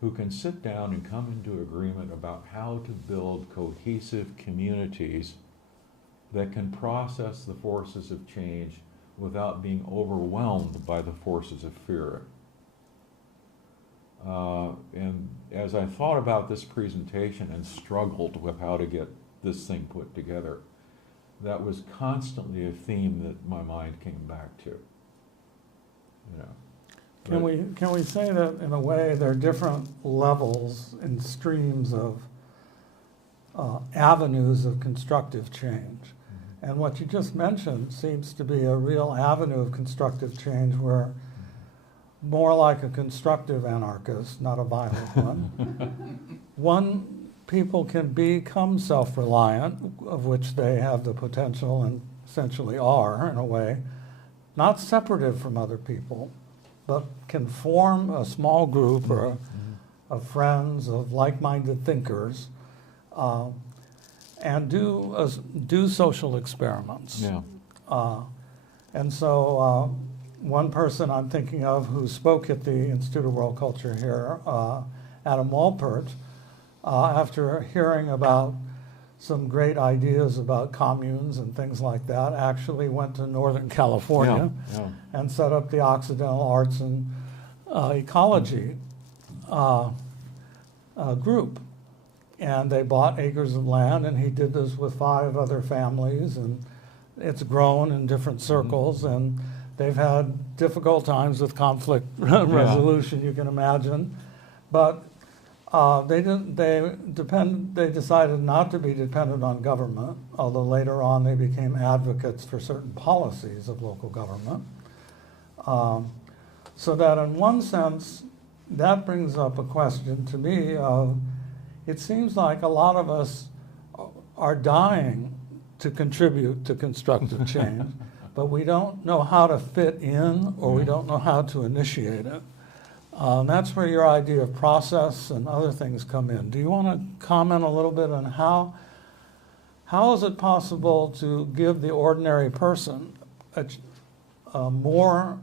who can sit down and come into agreement about how to build cohesive communities that can process the forces of change without being overwhelmed by the forces of fear. And as I thought about this presentation and struggled with how to get this thing put together, that was constantly a theme that my mind came back to. You know. Can we say that in a way there are different levels and streams of avenues of constructive change? And what you just mentioned seems to be a real avenue of constructive change where more like a constructive anarchist, not a violent one. People can become self-reliant, of which they have the potential and essentially are, in a way, not separative from other people, but can form a small group or of friends, of like-minded thinkers, and do social experiments. Yeah. And so one person I'm thinking of who spoke at the Institute of World Culture here, Adam Walpert, after hearing about some great ideas about communes and things like that, actually went to Northern California and set up the Occidental Arts and Ecology group. And they bought acres of land, and he did this with 5 other families, and it's grown in different circles, and they've had difficult times with conflict resolution, you can imagine. But they decided not to be dependent on government, although later on they became advocates for certain policies of local government. So that in one sense, that brings up a question to me of, it seems like a lot of us are dying to contribute to constructive change, but we don't know how to fit in, or we don't know how to initiate it. That's where your idea of process and other things come in. Do you want to comment a little bit on how is it possible to give the ordinary person a more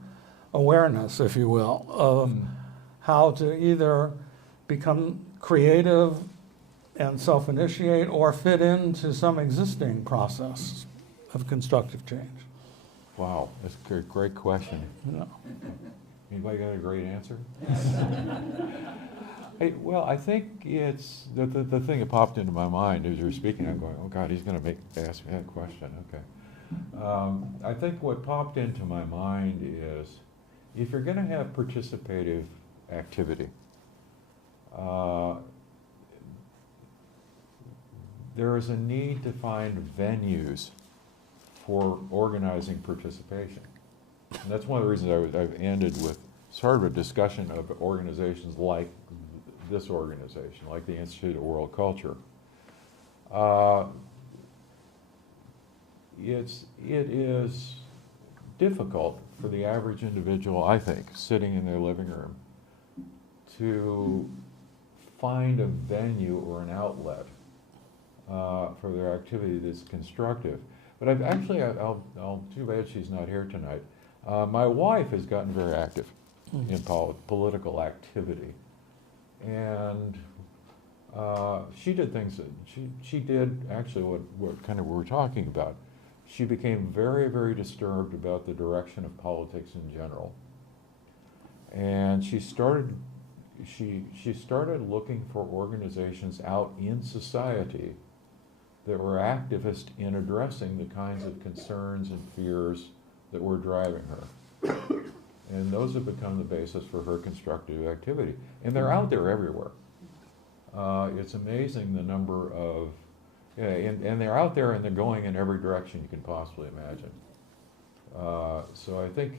awareness, if you will, of how to either become creative and self-initiate or fit into some existing process of constructive change? Wow, that's a great question. Yeah. Anybody got a great answer? Hey, well, I think it's the thing that popped into my mind as you were speaking. I'm going, oh God, he's going to ask me that question. Okay. I think what popped into my mind is, if you're going to have participative activity, there is a need to find venues for organizing participation. And that's one of the reasons I've ended with sort of a discussion of organizations like this organization, like the Institute of World Culture. It is difficult for the average individual, I think, sitting in their living room to find a venue or an outlet for their activity that's constructive. But I've actually, I'll too bad she's not here tonight. My wife has gotten very active in political activity, and she did things that she did actually what kind of we were talking about. She became very, very disturbed about the direction of politics in general, and she started looking for organizations out in society that were activist in addressing the kinds of concerns and fears that were driving her. And those have become the basis for her constructive activity. And they're out there everywhere. It's amazing the number of, and they're out there and they're going in every direction you can possibly imagine. So I think,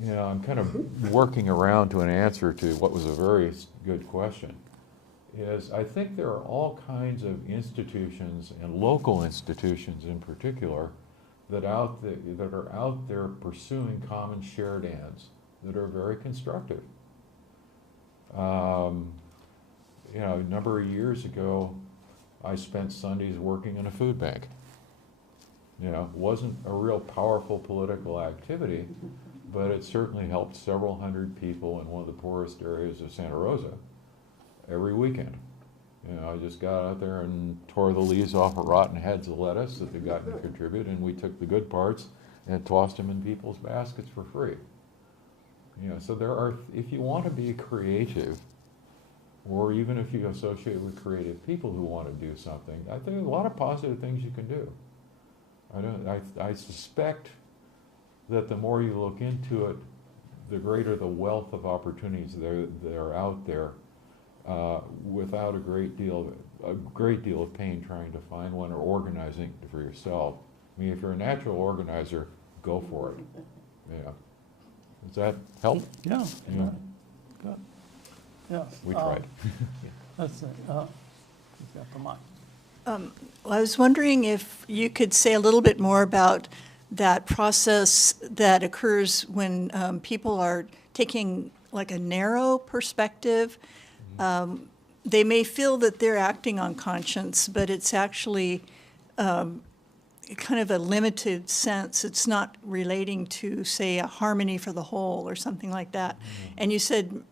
I'm kind of working around to an answer to what was a very good question. I think there are all kinds of institutions, and local institutions in particular, that are out there pursuing common shared ends that are very constructive. A number of years ago, I spent Sundays working in a food bank. Wasn't a real powerful political activity, but it certainly helped several hundred people in one of the poorest areas of Santa Rosa every weekend. I just got out there and tore the leaves off of rotten heads of lettuce that they got to contribute, and we took the good parts and tossed them in people's baskets for free. So there are, if you want to be creative, or even if you associate with creative people who want to do something, I think there's a lot of positive things you can do. I suspect that the more you look into it, the greater the wealth of opportunities that are out there, without a great deal of pain trying to find one or organizing for yourself. I mean, if you're a natural organizer, go for it. Yeah. Does that help? Yeah. Yeah. Good. Yeah. We tried. Let's see. You've got the mic. Well, I was wondering if you could say a little bit more about that process that occurs when people are taking like a narrow perspective. They may feel that they're acting on conscience, but it's actually kind of a limited sense. It's not relating to, say, a harmony for the whole or something like that. Mm-hmm. And you said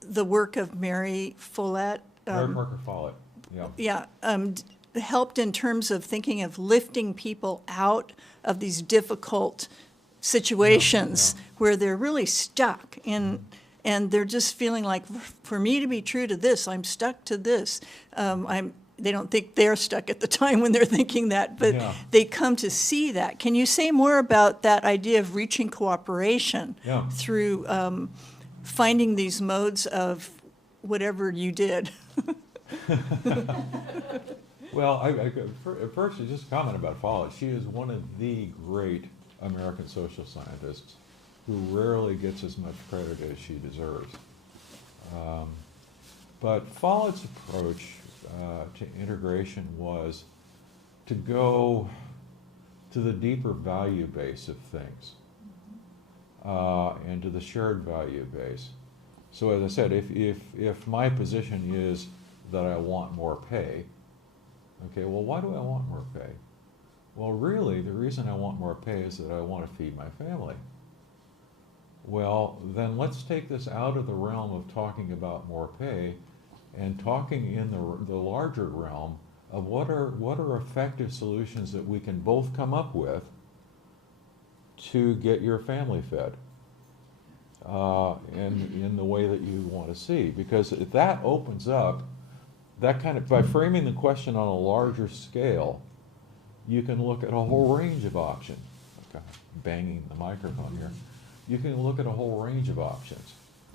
the work of Mary Follett. Mary Parker Follett, yeah. Yeah, helped in terms of thinking of lifting people out of these difficult situations where they're really stuck in. And they're just feeling like, for me to be true to this, I'm stuck to this. They don't think they're stuck at the time when they're thinking that, but they come to see that. Can you say more about that idea of reaching cooperation through finding these modes of whatever you did? Well, first, just a comment about Follett. She is one of the great American social scientists who rarely gets as much credit as she deserves. But Follett's approach to integration was to go to the deeper value base of things and to the shared value base. So as I said, if my position is that I want more pay, okay, well, why do I want more pay? Well, really, the reason I want more pay is that I want to feed my family. Well, then let's take this out of the realm of talking about more pay and talking in the larger realm of what are effective solutions that we can both come up with to get your family fed in the way that you want to see. Because if that opens up, that kind of, by framing the question on a larger scale, you can look at a whole range of options. Okay, banging the microphone here. You can look at a whole range of options.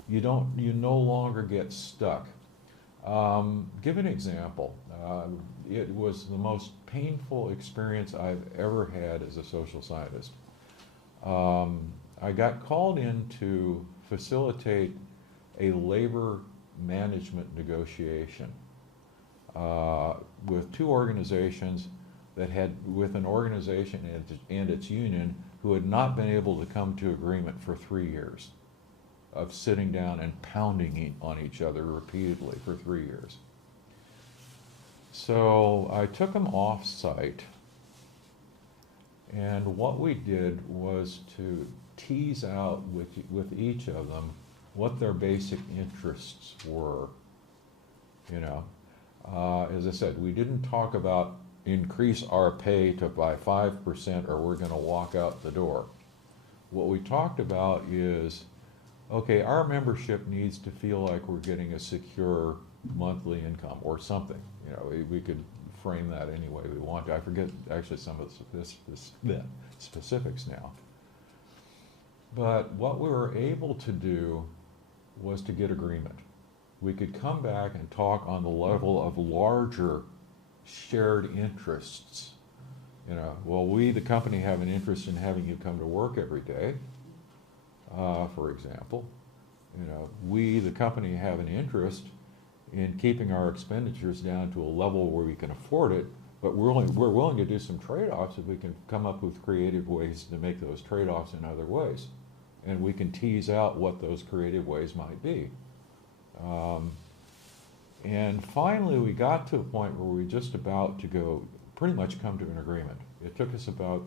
You no longer get stuck. Give an example. It was the most painful experience I've ever had as a social scientist. I got called in to facilitate a labor management negotiation with two organizations that had, with an organization and its union who had not been able to come to agreement for 3 years of sitting down and pounding on each other repeatedly for 3 years. So I took them off-site, and what we did was to tease out with each of them what their basic interests were. You know, as I said, we didn't talk about increase our pay to by 5% or we're going to walk out the door. What we talked about is, okay, our membership needs to feel like we're getting a secure monthly income or something. You know, we could frame that any way we want to. I forget actually some of the specifics now. But what we were able to do was to get agreement. We could come back and talk on the level of larger shared interests. You know, well, we, the company, have an interest in having you come to work every day, for example. You know, we, the company, have an interest in keeping our expenditures down to a level where we can afford it, but we're willing to do some trade-offs if we can come up with creative ways to make those trade-offs in other ways. And we can tease out what those creative ways might be. And finally, we got to a point where we were just about to go, pretty much come to an agreement. It took us about,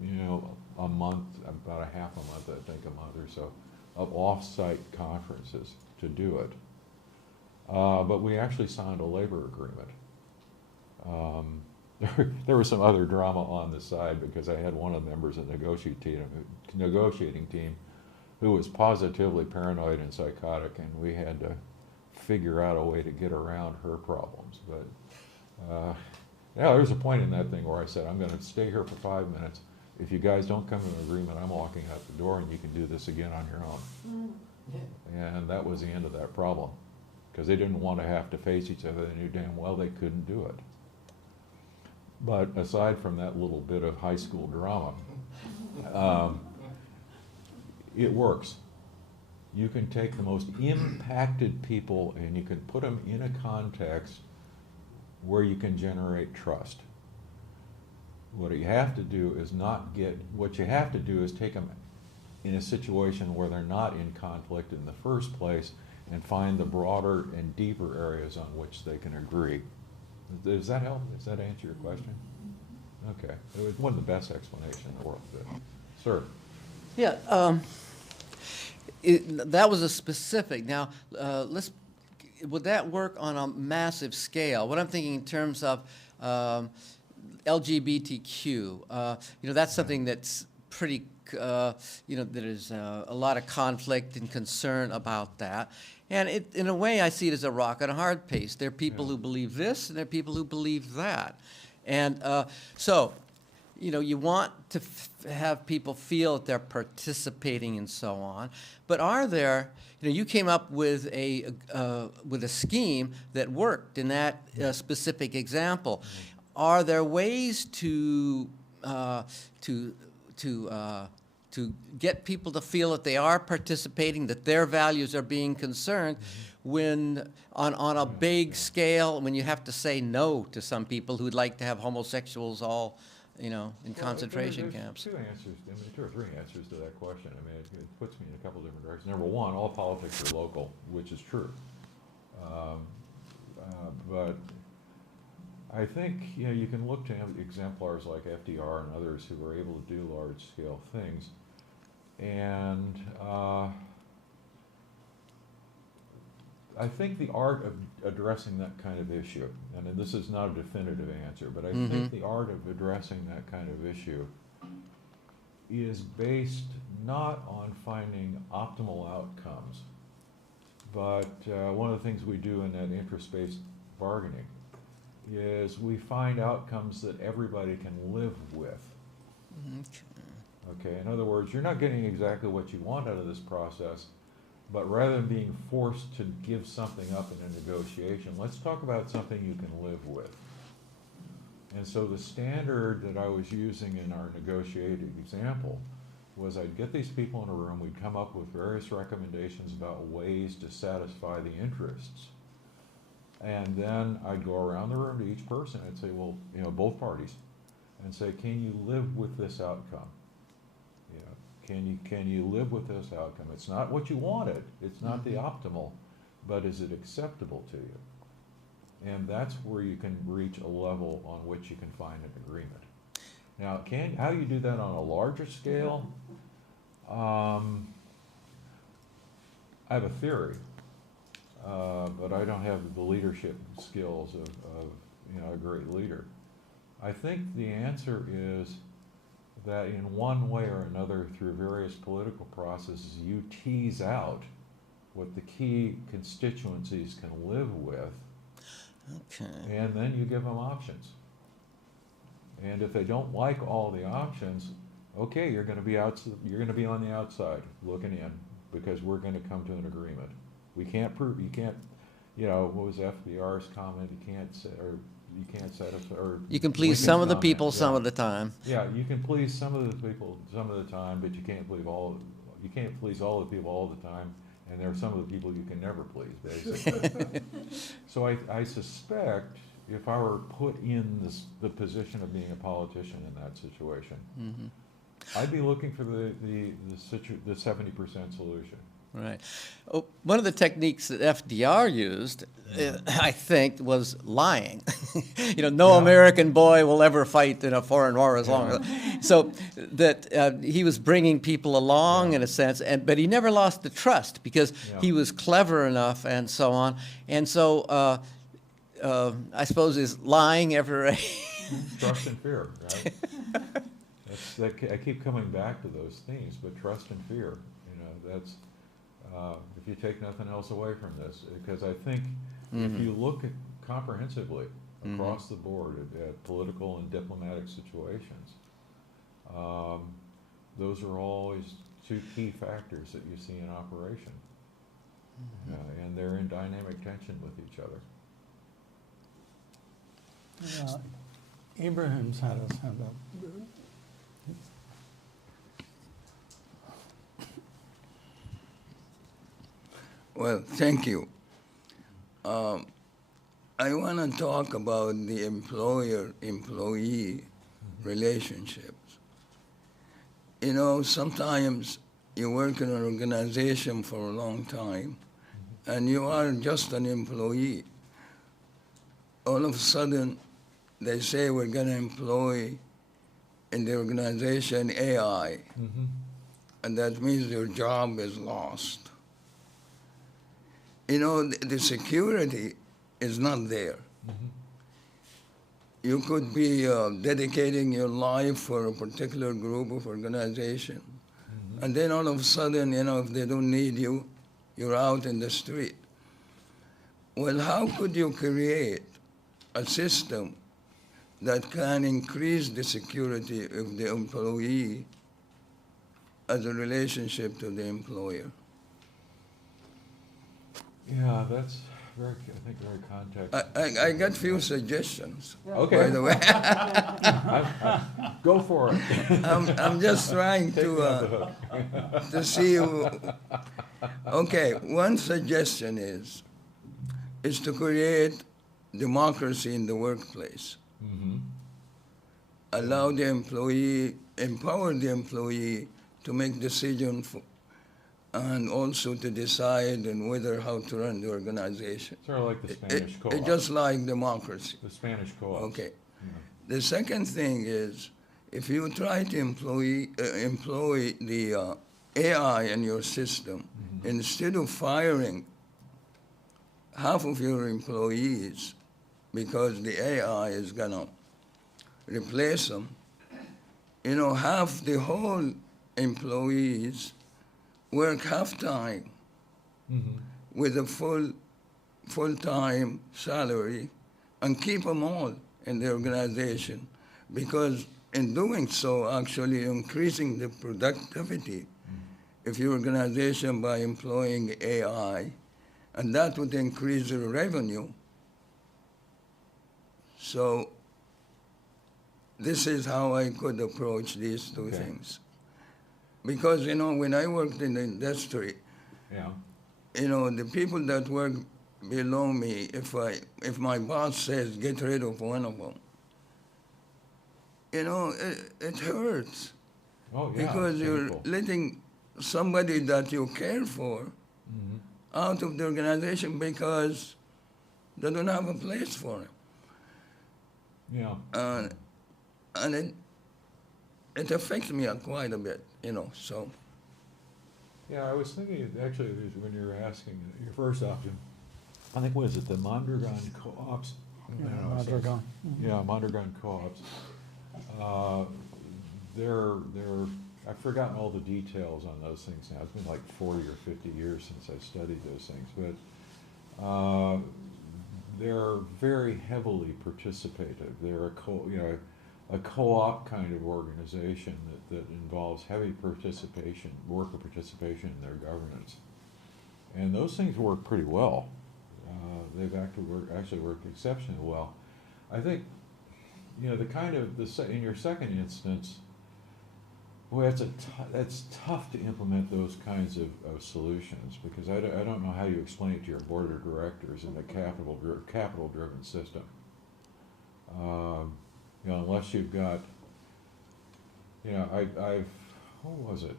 you know, a month, about a half a month, I think, a month or so, of off-site conferences to do it. But we actually signed a labor agreement. There was some other drama on the side because I had one of the members of the negotiating team who was positively paranoid and psychotic, and we had to figure out a way to get around her problems. But yeah, there was a point in that thing where I said, I'm going to stay here for 5 minutes. If you guys don't come to an agreement, I'm walking out the door, and you can do this again on your own. And that was the end of that problem, because they didn't want to have to face each other. They knew damn well they couldn't do it. But aside from that little bit of high school drama, it works. You can take the most impacted people and you can put them in a context where you can generate trust. What you have to do is take them in a situation where they're not in conflict in the first place and find the broader and deeper areas on which they can agree. Does that help? Does that answer your question? Okay. It was one of the best explanations in the world. Sir? Yeah, that was a specific. Now, would that work on a massive scale? What I'm thinking in terms of LGBTQ, you know, that's something that's pretty, you know, there's a lot of conflict and concern about that. And in a way, I see it as a rock and a hard pace. There are people who believe this, and there are people who believe that. And so, you know, you want to have people feel that they're participating and so on. But are there, you know, you came up with a scheme that worked in that specific example. Are there ways to get people to feel that they are participating, that their values are being concerned, when on a big scale, when you have to say no to some people who'd like to have homosexuals all, you know, in concentration camps? Two answers, I mean, 2 or 3 answers to that question. I mean, it puts me in a couple different directions. Number one, all politics are local, which is true. But I think, you know, you can look to exemplars like FDR and others who were able to do large-scale things. And I think the art of addressing that kind of issue, and this is not a definitive answer, but I think the art of addressing that kind of issue is based not on finding optimal outcomes, but one of the things we do in that interest-based bargaining is we find outcomes that everybody can live with. Okay, in other words, you're not getting exactly what you want out of this process, but rather than being forced to give something up in a negotiation, let's talk about something you can live with. And so the standard that I was using in our negotiated example was I'd get these people in a room, we'd come up with various recommendations about ways to satisfy the interests. And then I'd go around the room to each person and say, well, you know, both parties, and say, can you live with this outcome? You know, Can you live with this outcome? It's not what you wanted, it's not the optimal, but is it acceptable to you? And that's where you can reach a level on which you can find an agreement. Now, how you do that on a larger scale? I have a theory, but I don't have the leadership skills of a great leader. I think the answer is that in one way or another, through various political processes, you tease out what the key constituencies can live with, Okay. and then you give them options. And if they don't like all the options, okay, you're going to be on the outside looking in, because we're going to come to an agreement. We can't prove, you can't, what was FDR's comment? You can't satisfy, or You can please Lincoln's some of the comment, people some of the time. Yeah, you can please some of the people some of the time, but you can't please all the people all the time, and there are some of the people you can never please, basically. So I suspect if I were put in the position of being a politician in that situation, I'd be looking for the 70% solution. Right. Oh, one of the techniques that FDR used, I think, was lying. No American boy will ever fight in a foreign war as long as. So that he was bringing people along in a sense, but he never lost the trust because he was clever enough and so on. And so I suppose is lying ever. Trust and fear, right? I keep coming back to those themes, but trust and fear, that's. If you take nothing else away from this, because I think if you look at comprehensively across the board at political and diplomatic situations, those are always two key factors that you see in operation, and they're in dynamic tension with each other. Abraham's had his hand up. Well, thank you. I want to talk about the employer-employee relationships. Sometimes you work in an organization for a long time, and you are just an employee. All of a sudden, they say we're going to employ in the organization AI, and that means your job is lost. The security is not there. You could be dedicating your life for a particular group of organization, and then all of a sudden, if they don't need you, you're out in the street. Well, how could you create a system that can increase the security of the employee as a relationship to the employer? Yeah, that's very context. I got few suggestions, Okay. by the way. Go for it. I'm just trying to see. Okay, one suggestion is to create democracy in the workplace. Allow the employee, empower the employee to make decisions and also to decide on how to run the organization. Sort of like the Spanish co-op. It's just like democracy. The Spanish co-op. Okay. The second thing is, if you try to employ the AI in your system, instead of firing half of your employees because the AI is gonna replace them, half the whole employees work half-time with a full-time salary and keep them all in the organization, because in doing so, actually increasing the productivity of your organization by employing AI, and that would increase the revenue. So this is how I could approach these two things. Because, when I worked in the industry, the people that work below me, if my boss says get rid of one of them, it hurts. Oh, yeah. Because you're painful. letting somebody that you care for out of the organization because they don't have a place for him. Yeah. And it affects me quite a bit, so. Yeah, I was thinking, actually, when you were asking your first option, I think, was it the Mondragon co-ops? Yeah, No, Mondragon. Yeah, Mondragon co-ops. I've forgotten all the details on those things now. It's been like 40 or 50 years since I studied those things, but they're very heavily participative. They're a co-op kind of organization that involves heavy participation, worker participation in their governance. And those things work pretty well. They've actually worked exceptionally well. I think, in your second instance, well, it's tough to implement those kinds of solutions, because I don't know how you explain it to your board of directors in a capital-driven system. Unless you've got, who was it?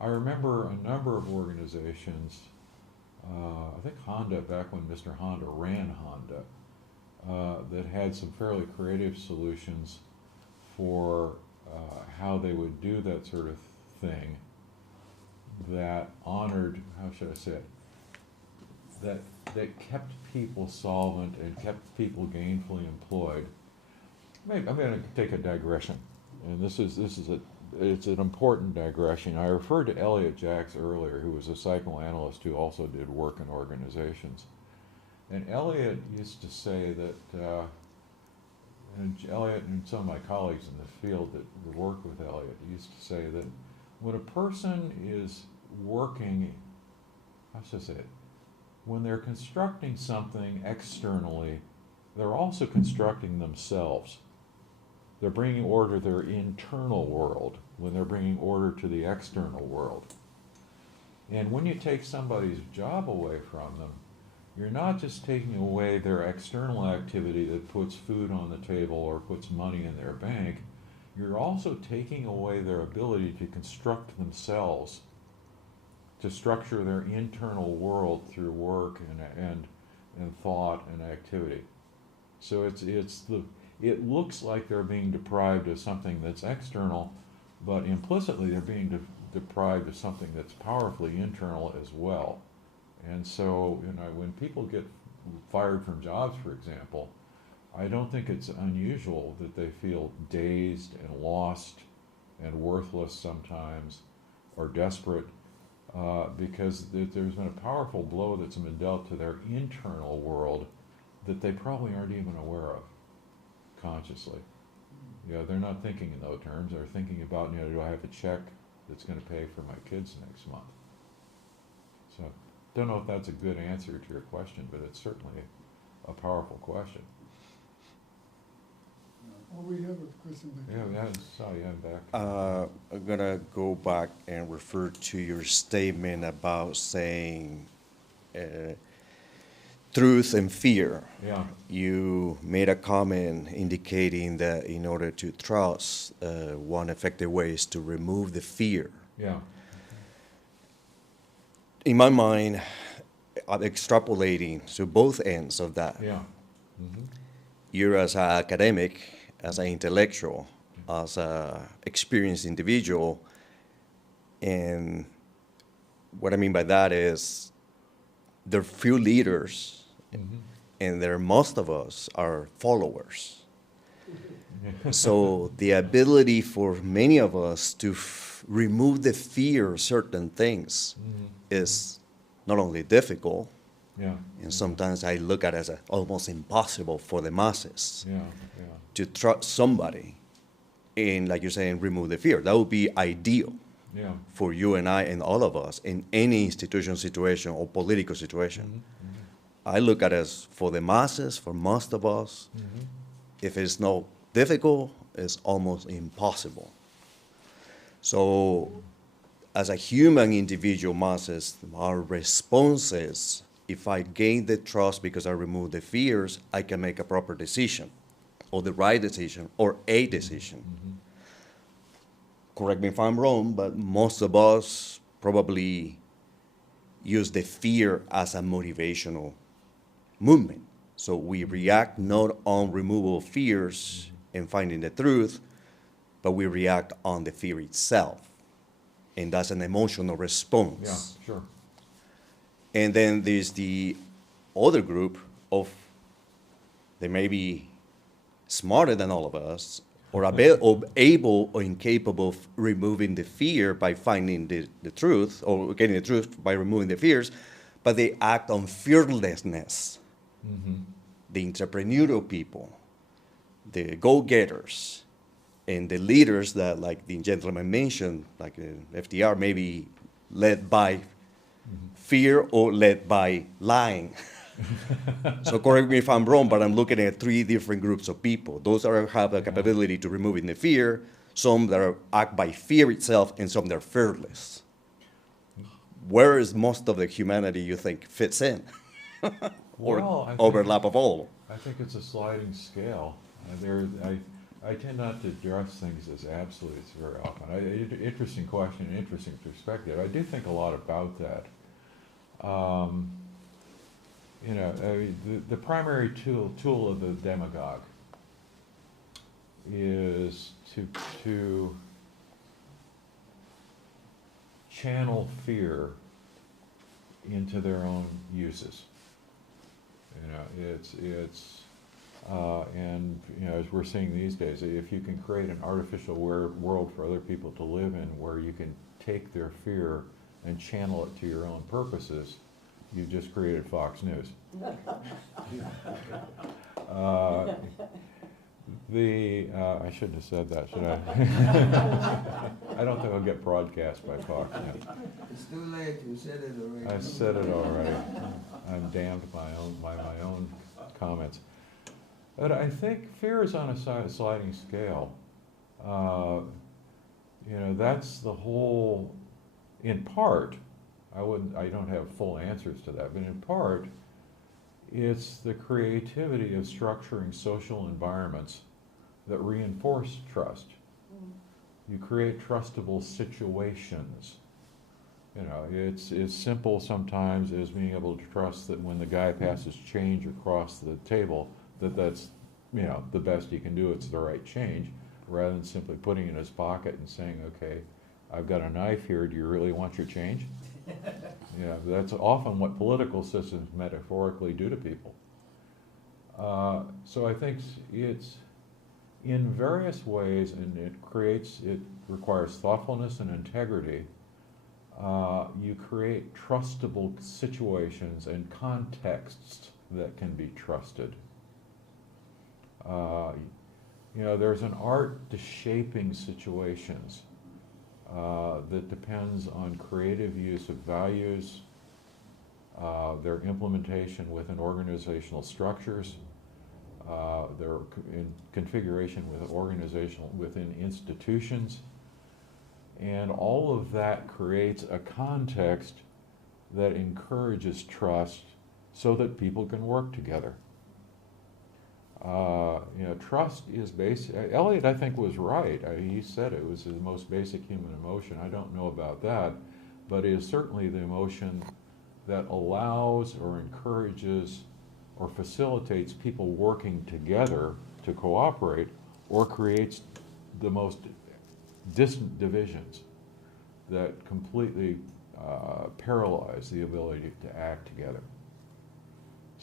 I remember a number of organizations, I think Honda, back when Mr. Honda ran Honda, that had some fairly creative solutions for how they would do that sort of thing that honored, how should I say it, that kept people solvent and kept people gainfully employed. Maybe I'm going to take a digression, and it's an important digression. I referred to Elliot Jacks earlier, who was a psychoanalyst who also did work in organizations. And Elliot used to say that, and Elliot and some of my colleagues in the field that worked with Elliot used to say that when a person is working, how should I say it, when they're constructing something externally, they're also constructing themselves. They're bringing order to their internal world when they're bringing order to the external world. And when you take somebody's job away from them, you're not just taking away their external activity that puts food on the table or puts money in their bank, you're also taking away their ability to construct themselves, to structure their internal world through work and thought and activity. So it looks like they're being deprived of something that's external, but implicitly they're being deprived of something that's powerfully internal as well. And so, when people get fired from jobs, for example, I don't think it's unusual that they feel dazed and lost and worthless sometimes, or desperate, because there's been a powerful blow that's been dealt to their internal world that they probably aren't even aware of consciously. They're not thinking in those terms. They're thinking about, do I have a check that's going to pay for my kids next month? So, don't know if that's a good answer to your question, but it's certainly a powerful question. Oh, we have a question back Yeah, there. I saw you in back. I'm gonna go back and refer to your statement about saying truth and fear. Yeah. You made a comment indicating that in order to trust, one effective way is to remove the fear. Yeah. In my mind, I'm extrapolating to both ends of that. Yeah. Mm-hmm. You as an academic, as an intellectual, as an experienced individual, and what I mean by that is there are few leaders, and most of us are followers. So the ability for many of us to remove the fear of certain things is not only difficult, and sometimes I look at it as almost impossible for the masses to trust somebody and, like you're saying, remove the fear. That would be ideal for you and I and all of us in any institutional situation or political situation. I look at it as for the masses, for most of us, if it's not difficult, it's almost impossible. So as a human individual masses, our response is, if I gain the trust because I remove the fears, I can make a proper decision, or the right decision, or a decision. correct me if I'm wrong, but most of us probably use the fear as a motivational movement. So we react not on removal of fears and finding the truth, but we react on the fear itself. And that's an emotional response. Yeah, sure. And then there's the other group of, they may be smarter than all of us, or able or incapable of removing the fear by finding the truth, or getting the truth by removing the fears, but they act on fearlessness. The entrepreneurial people, the go-getters, and the leaders that, like the gentleman mentioned, like FDR, maybe led by fear or led by lying. So correct me if I'm wrong, but I'm looking at three different groups of people. Those that have the capability to removing the fear, some that act by fear itself, and some that are fearless. Where is most of the humanity you think fits in? Or Well, I think- overlap of all? I think it's a sliding scale. I tend not to address things as absolutes very often. Interesting question, interesting perspective. I do think a lot about that. You know, the primary tool of the demagogue is to channel fear into their own uses. You know, and you know, as we're seeing these days, if you can create an artificial world for other people to live in, where you can take their fear and channel it to your own purposes, you just created Fox News. I shouldn't have said that, should I? I don't think I'll get broadcast by Fox News. It's too late, you said it already. I said it already. I'm damned by my own comments. But I think fear is on a sliding scale. You know, that's the whole, in part, I don't have full answers to that, but in part, it's the creativity of structuring social environments that reinforce trust. You create trustable situations. You know, it's as simple sometimes as being able to trust that when the guy passes change across the table, that's, you know, the best he can do, it's the right change, rather than simply putting it in his pocket and saying, okay, I've got a knife here, do you really want your change? You know, that's often what political systems metaphorically do to people. So I think it's in various ways, and it requires thoughtfulness and integrity. You create trustable situations and contexts that can be trusted. You know, there's an art to shaping situations that depends on creative use of values, their implementation within organizational structures, their configuration within institutions, and all of that creates a context that encourages trust so that people can work together. You know, trust is basic. Eliot, I think, was right. He said it was the most basic human emotion. I don't know about that, but it is certainly the emotion that allows or encourages or facilitates people working together to cooperate, or creates the most distant divisions that completely paralyze the ability to act together.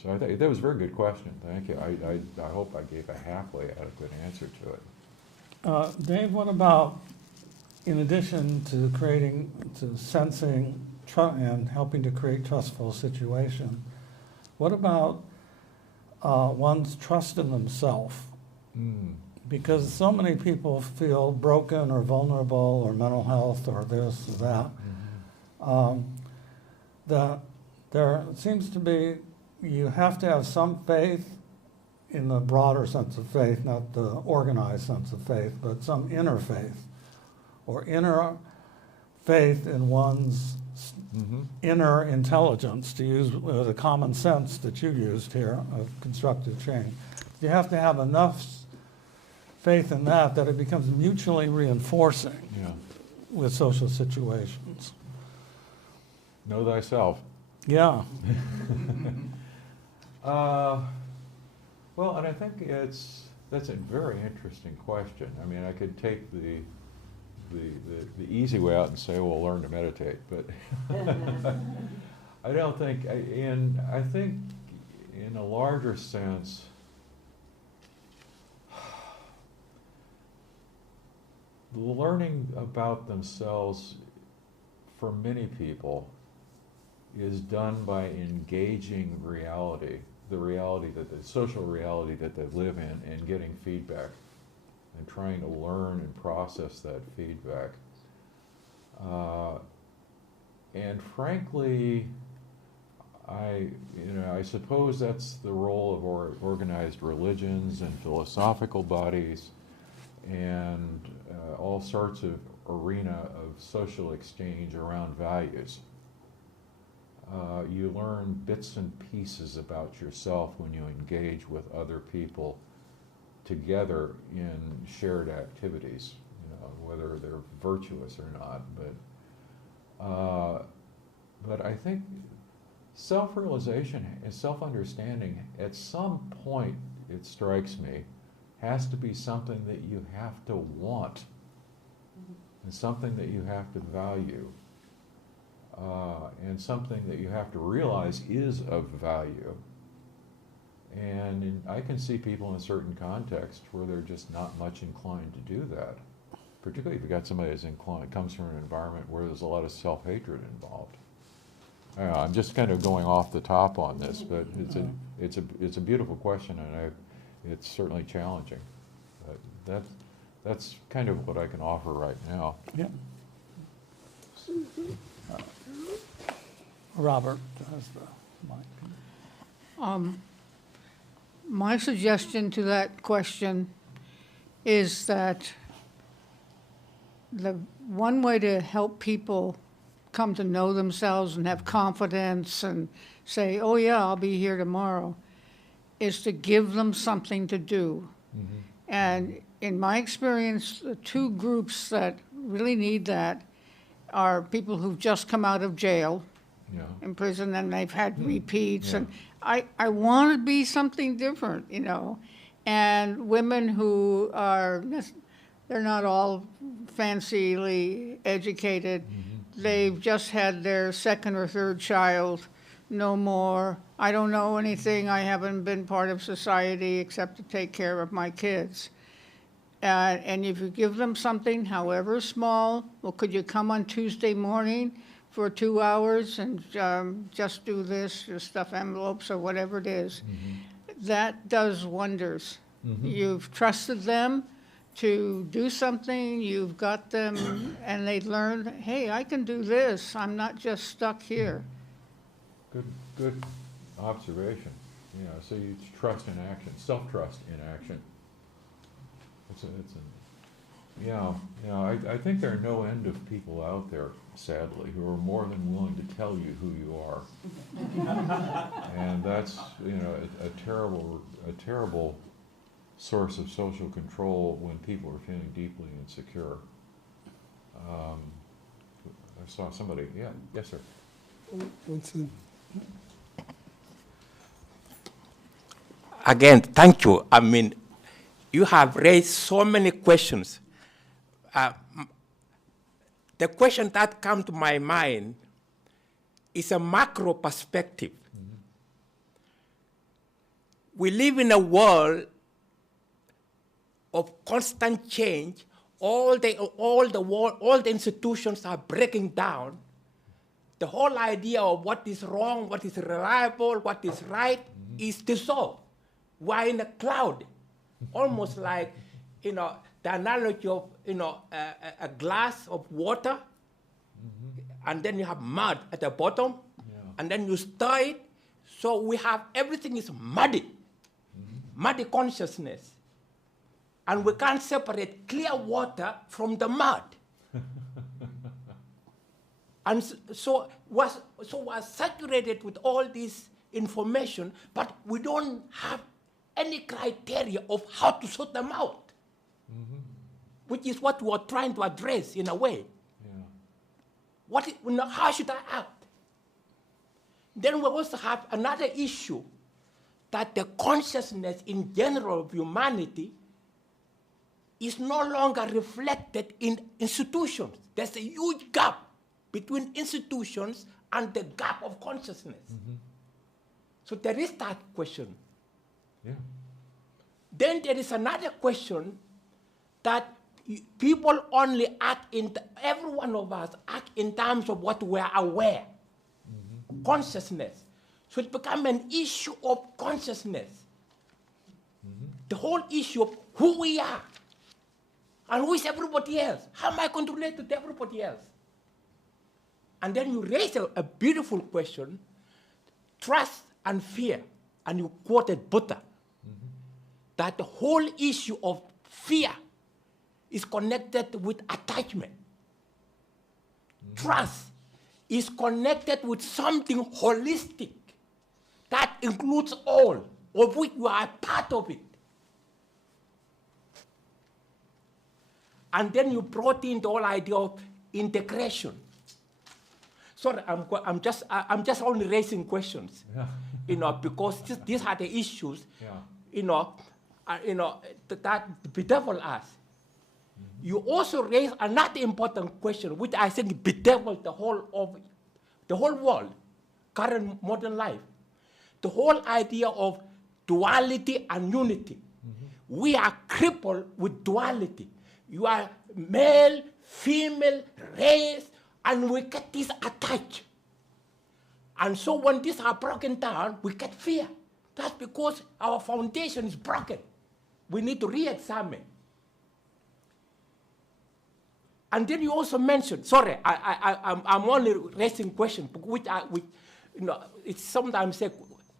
So I think that was a very good question. Thank you. I hope I gave a halfway adequate answer to it. Dave, what about, in addition to sensing and helping to create trustful situation, what about one's trust in themselves? Because so many people feel broken or vulnerable or mental health or this or that, that there seems to be, you have to have some faith in the broader sense of faith, not the organized sense of faith, but some inner faith, or inner faith in one's inner intelligence, to use the common sense that you used here of constructive change. You have to have enough faith in that it becomes mutually reinforcing Yeah. with social situations. Know thyself. Yeah. Well, and I think that's a very interesting question. I mean, I could take the easy way out and say, well, learn to meditate, but I don't think, I think in a larger sense, learning about themselves for many people is done by engaging reality, the social reality that they live in, and getting feedback and trying to learn and process that feedback. And frankly, I suppose that's the role of organized religions and philosophical bodies and all sorts of arena of social exchange around values. You learn bits and pieces about yourself when you engage with other people together in shared activities, whether they're virtuous or not. But I think self-realization and self-understanding, at some point, it strikes me, has to be something that you have to want and something that you have to value. And something that you have to realize is of value. And I can see people in certain contexts where they're just not much inclined to do that. Particularly if you've got somebody that's comes from an environment where there's a lot of self-hatred involved. I'm just kind of going off the top on this, but it's a beautiful question, and it's certainly challenging. But that's kind of what I can offer right now. Yeah. Robert has the mic. My suggestion to that question is that the one way to help people come to know themselves and have confidence and say, oh yeah, I'll be here tomorrow, is to give them something to do. Mm-hmm. And in my experience, the two groups that really need that are people who've just come out of jail, Yeah. in prison, and they've had repeats, Yeah. and I want to be something different, and women who are, they're not all fancily educated. They've just had their second or third child, no more. I don't know anything. I haven't been part of society except to take care of my kids. And if you give them something, however small, well, could you come on Tuesday morning for 2 hours and just do this, just stuff envelopes or whatever it is? That does wonders. You've trusted them to do something, you've got them, and they learn, hey, I can do this. I'm not just stuck here. Good observation. So you trust in action, self-trust in action. I think there are no end of people out there, sadly, who are more than willing to tell you who you are. And that's, a terrible source of social control when people are feeling deeply insecure. I saw somebody, yes, sir. Again, thank you. I mean, you have raised so many questions. The question that comes to my mind is a macro perspective. We live in a world of constant change. All the institutions are breaking down. The whole idea of what is wrong, what is reliable, what is right is dissolved. We're in a cloud, almost like, the analogy of, a glass of water, and then you have mud at the bottom, and then you stir it. So we have, everything is muddy, muddy consciousness. And we can't separate clear water from the mud. And so we're saturated with all this information, but we don't have any criteria of how to sort them out. which is what we are trying to address in a way. Yeah. How should I act? Then we also have another issue that the consciousness in general of humanity is no longer reflected in institutions. There's a huge gap between institutions and the gap of consciousness. So there is that question. Yeah. Then there is another question that people only act every one of us act in terms of what we are aware, consciousness. So it becomes an issue of consciousness. The whole issue of who we are and who is everybody else. How am I going to relate to everybody else? And then you raise a beautiful question, trust and fear, and you quoted Buddha, that the whole issue of fear is connected with attachment. Trust is connected with something holistic that includes all, of which you are a part of it. And then you brought in the whole idea of integration. Sorry, I'm just only raising questions, because these are the issues, that bedevil us. You also raise another important question, which I think bedevils the whole world, current modern life. The whole idea of duality and unity. We are crippled with duality. You are male, female, race, and we get this attached. And so when these are broken down, we get fear. That's because our foundation is broken. We need to re-examine. And then you also mentioned, sorry, I'm only raising questions, which it's sometimes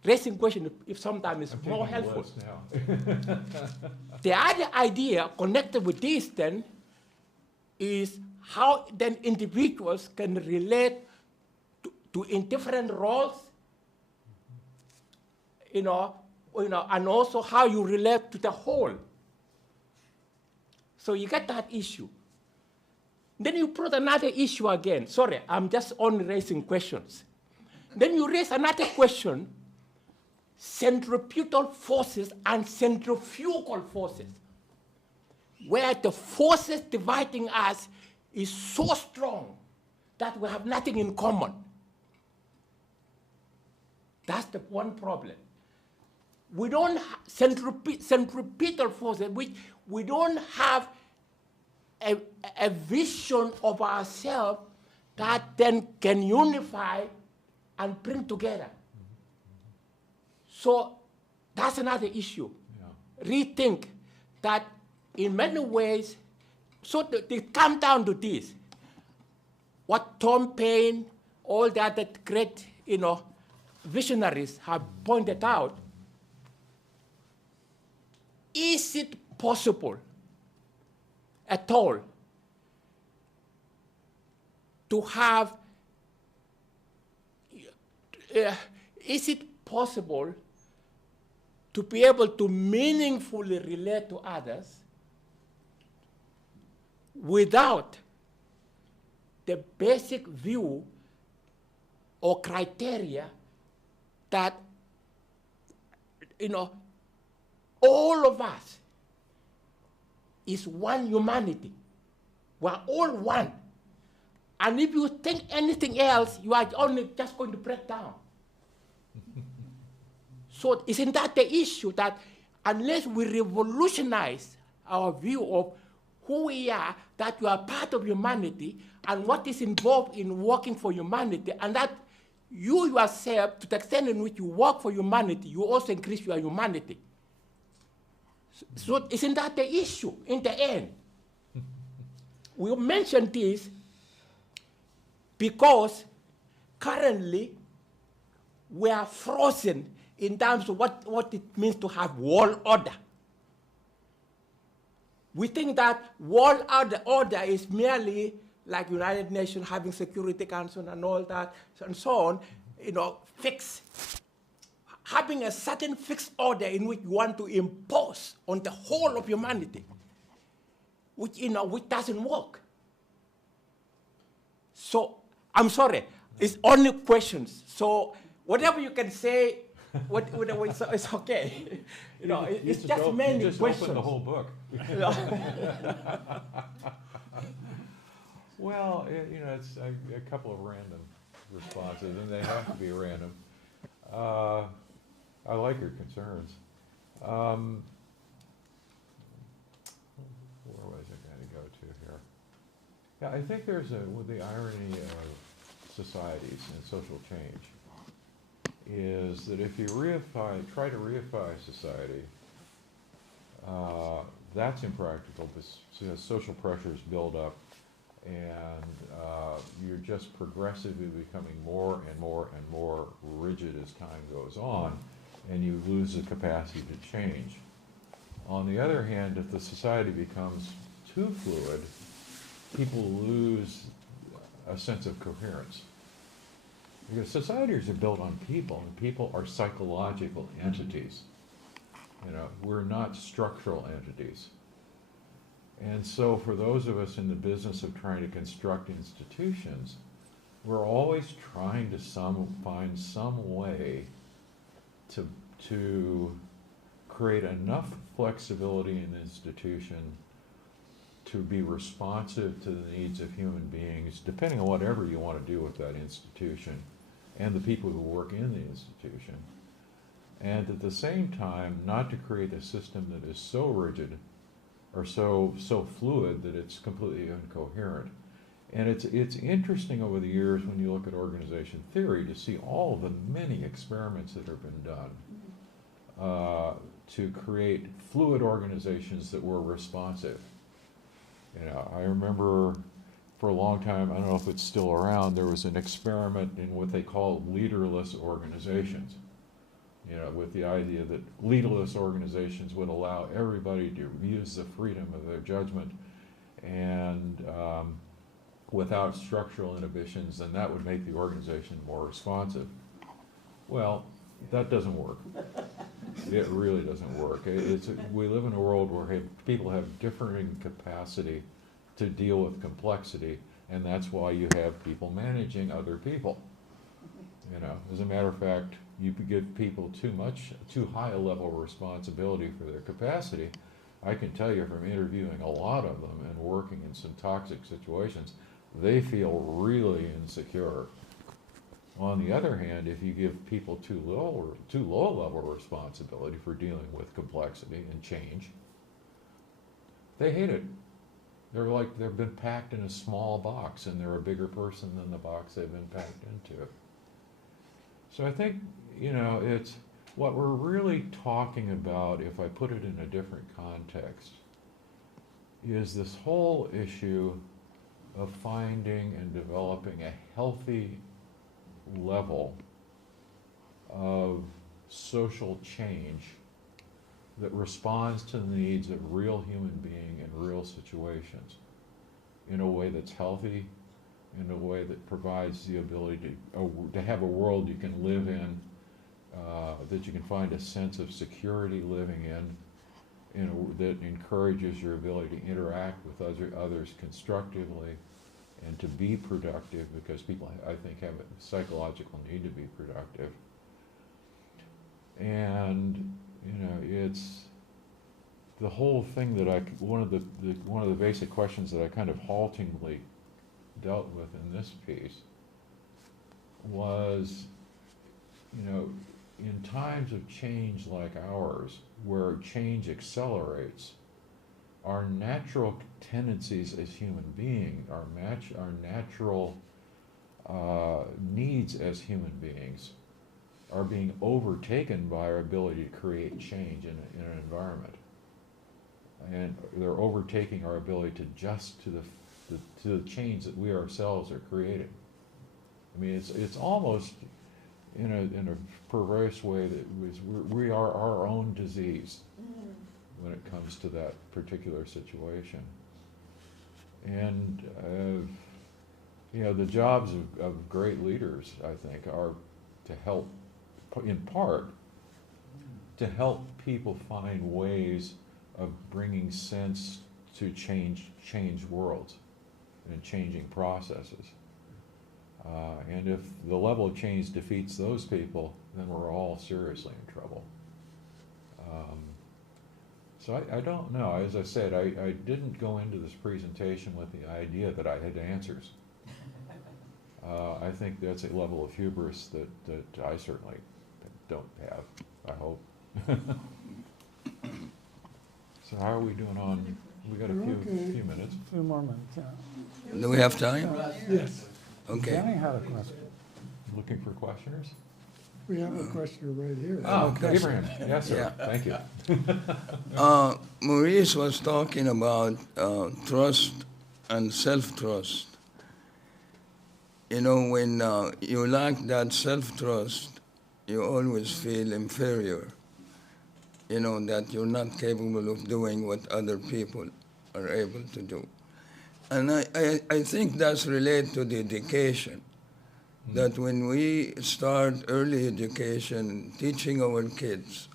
raising questions if sometimes it's more helpful. The other idea connected with this then is how then individuals can relate to in different roles, and also how you relate to the whole. So you get that issue. Then you brought another issue again. Sorry, I'm just only raising questions. Then you raise another question, centripetal forces and centrifugal forces, where the forces dividing us is so strong that we have nothing in common. That's the one problem. We don't have centripetal forces, which we don't have a vision of ourselves that then can unify and bring together. So that's another issue. Yeah. Rethink that in many ways, so they come down to this. What Tom Paine, all the other great, visionaries have pointed out, is it possible at all to have, is it possible to be able to meaningfully relate to others without the basic view or criteria that, all of us is one humanity. We're all one. And if you think anything else, you are only just going to break down. So isn't that the issue, that unless we revolutionize our view of who we are, that you are part of humanity, and what is involved in working for humanity, and that you yourself, to the extent in which you work for humanity, you also increase your humanity. So isn't that the issue in the end? We mention this because currently we are frozen in terms of what it means to have world order. We think that world order is merely like United Nations having Security Council and all that and so on, fixed. Having a certain fixed order in which you want to impose on the whole of humanity. which doesn't work. So I'm sorry, it's only questions. So whatever you can say, whatever it's okay. It's just many you just questions. opened the whole book. Well, it's a couple of random responses, and they have to be random. I like your concerns. Where was I going to go to here? Yeah, I think there's with the irony of societies and social change is that if you try to reify society, that's impractical because social pressures build up, and you're just progressively becoming more and more and more rigid as time goes on, and you lose the capacity to change. On the other hand, if the society becomes too fluid, people lose a sense of coherence. Because societies are built on people, and people are psychological entities. We're not structural entities. And so for those of us in the business of trying to construct institutions, we're always trying to find some way to create enough flexibility in the institution to be responsive to the needs of human beings, depending on whatever you want to do with that institution and the people who work in the institution. And at the same time, not to create a system that is so rigid or so fluid that it's completely incoherent. And it's interesting over the years when you look at organization theory to see all of the many experiments that have been done to create fluid organizations that were responsive. I remember for a long time, I don't know if it's still around, there was an experiment in what they call leaderless organizations. With the idea that leaderless organizations would allow everybody to use the freedom of their judgment and without structural inhibitions, then that would make the organization more responsive. Well, that doesn't work. It really doesn't work. We live in a world where people have differing capacity to deal with complexity, and that's why you have people managing other people. As a matter of fact, you could give people too high a level of responsibility for their capacity. I can tell you from interviewing a lot of them and working in some toxic situations, they feel really insecure. On the other hand, if you give people too low level responsibility for dealing with complexity and change, they hate it. They're like they've been packed in a small box, and they're a bigger person than the box they've been packed into. So I think, it's what we're really talking about, if I put it in a different context, is this whole issue of finding and developing a healthy level of social change that responds to the needs of real human being in real situations in a way that's healthy, in a way that provides the ability to have a world you can live in, that you can find a sense of security living in, that encourages your ability to interact with others constructively and to be productive, because people, I think, have a psychological need to be productive. And it's the whole thing that one of the basic questions that I kind of haltingly dealt with in this piece was, in times of change like ours, where change accelerates, our natural tendencies as human beings, our natural needs as human beings are being overtaken by our ability to create change in an environment. And they're overtaking our ability to adjust to the change that we ourselves are creating. I mean, it's almost in a perverse way that we are our own disease when it comes to that particular situation. And the jobs of great leaders, I think, are to help, in part, to help people find ways of bringing sense to change worlds and changing processes. And if the level of change defeats those people, then we're all seriously in trouble. So I don't know. As I said, I didn't go into this presentation with the idea that I had answers. I think that's a level of hubris that I certainly don't have, I hope. So how are we doing on, we got a few minutes. A few more minutes, yeah. Do we have time? Yes, Okay. Jenny had a question. Looking for questioners? we have a questioner right here. Oh, Abraham, yes, sir, Yeah. thank you. Maurice was talking about trust and self-trust. You know, when you lack that self-trust, you always feel inferior. You know, that you're not capable of doing what other people are able to do. And I think that's related to the education. That when we start early education, teaching our kids,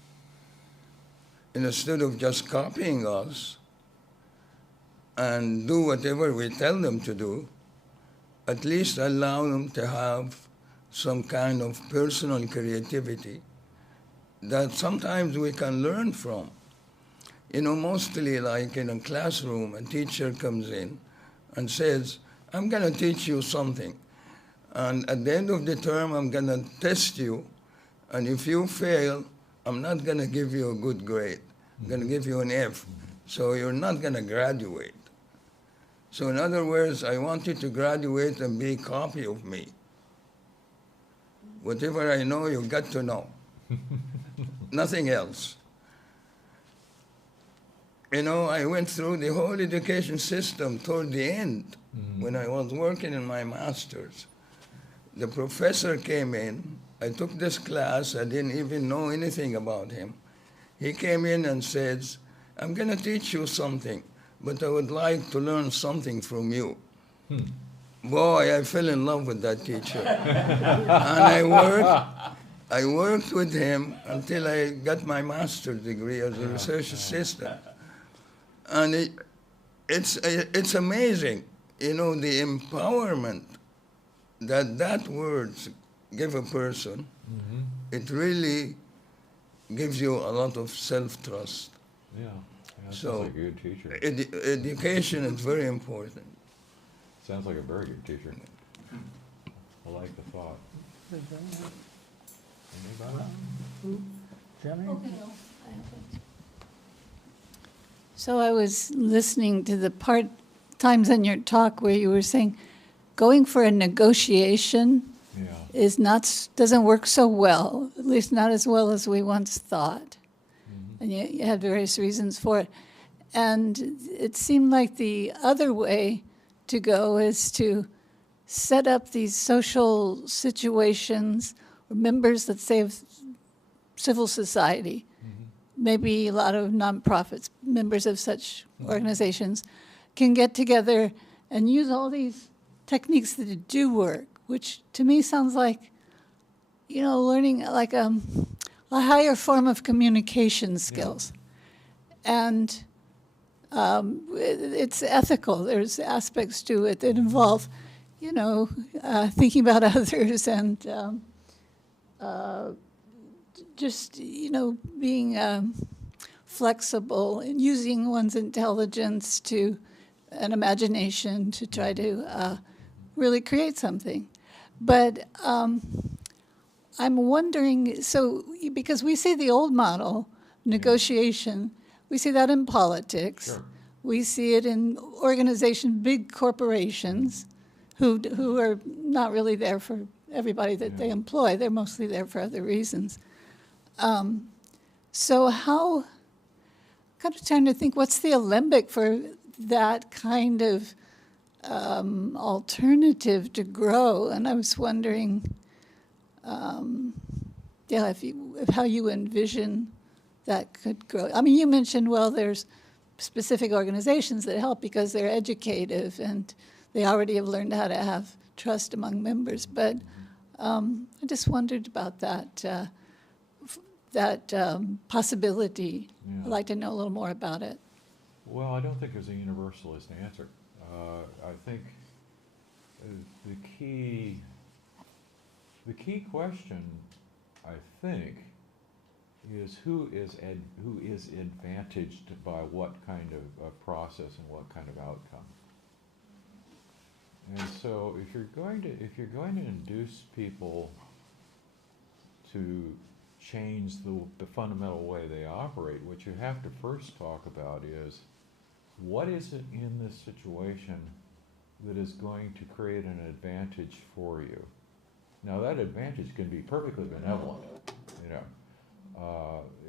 instead of just copying us and do whatever we tell them to do, at least allow them to have some kind of personal creativity that sometimes we can learn from. You know, mostly like in a classroom, a teacher comes in and says, I'm going to teach you something. And at the end of the term, I'm going to test you. And if you fail, I'm not going to give you a good grade. I'm going to give you an F. So you're not going to graduate. So in other words, I want you to graduate and be a copy of me. Whatever I know, you got to know. Nothing else. You know, I went through the whole education system toward the end when I was working in my master's. The professor came in. I took this class. I didn't even know anything about him. He came in and says, I'm going to teach you something, but I would like to learn something from you. Boy, I fell in love with that teacher. And I worked with him until I got my master's degree as a research assistant. And it's amazing, you know, the empowerment that words give a person. It really gives you a lot of self-trust. Yeah, sounds So like a good teacher. Education is very important. Sounds like a very good teacher. I like the thought. Anybody? Jenny? So I was listening to the times in your talk where you were saying going for a negotiation Yeah. doesn't work so well, at least not as well as we once thought. And you had various reasons for it. And it seemed like the other way to go is to set up these social situations, or members, let's say, of civil society, maybe a lot of nonprofits, members of such organizations, can get together and use all these techniques that do work, which to me sounds like, you know, learning like a higher form of communication skills. And it's ethical. There's aspects to it that involve, you know, thinking about others and just, you know, being flexible and using one's intelligence and imagination to try to really create something. But I'm wondering, so because we see the old model, negotiation, we see that in politics. Sure. We see it in big corporations who are not really there for everybody that they employ. They're mostly there for other reasons. So how, kind of trying to think, what's the alembic for that kind of alternative to grow? And I was wondering, how you envision that could grow. I mean, you mentioned, well, there's specific organizations that help because they're educative and they already have learned how to have trust among members. But I just wondered about that possibility. Yeah. I'd like to know a little more about it. Well, I don't think there's a universalist answer. I think the key question, I think, is who is advantaged by what kind of process and what kind of outcome. And so, if you're going to induce people to change the fundamental way they operate, what you have to first talk about is, what is it in this situation that is going to create an advantage for you? Now, that advantage can be perfectly benevolent, you know.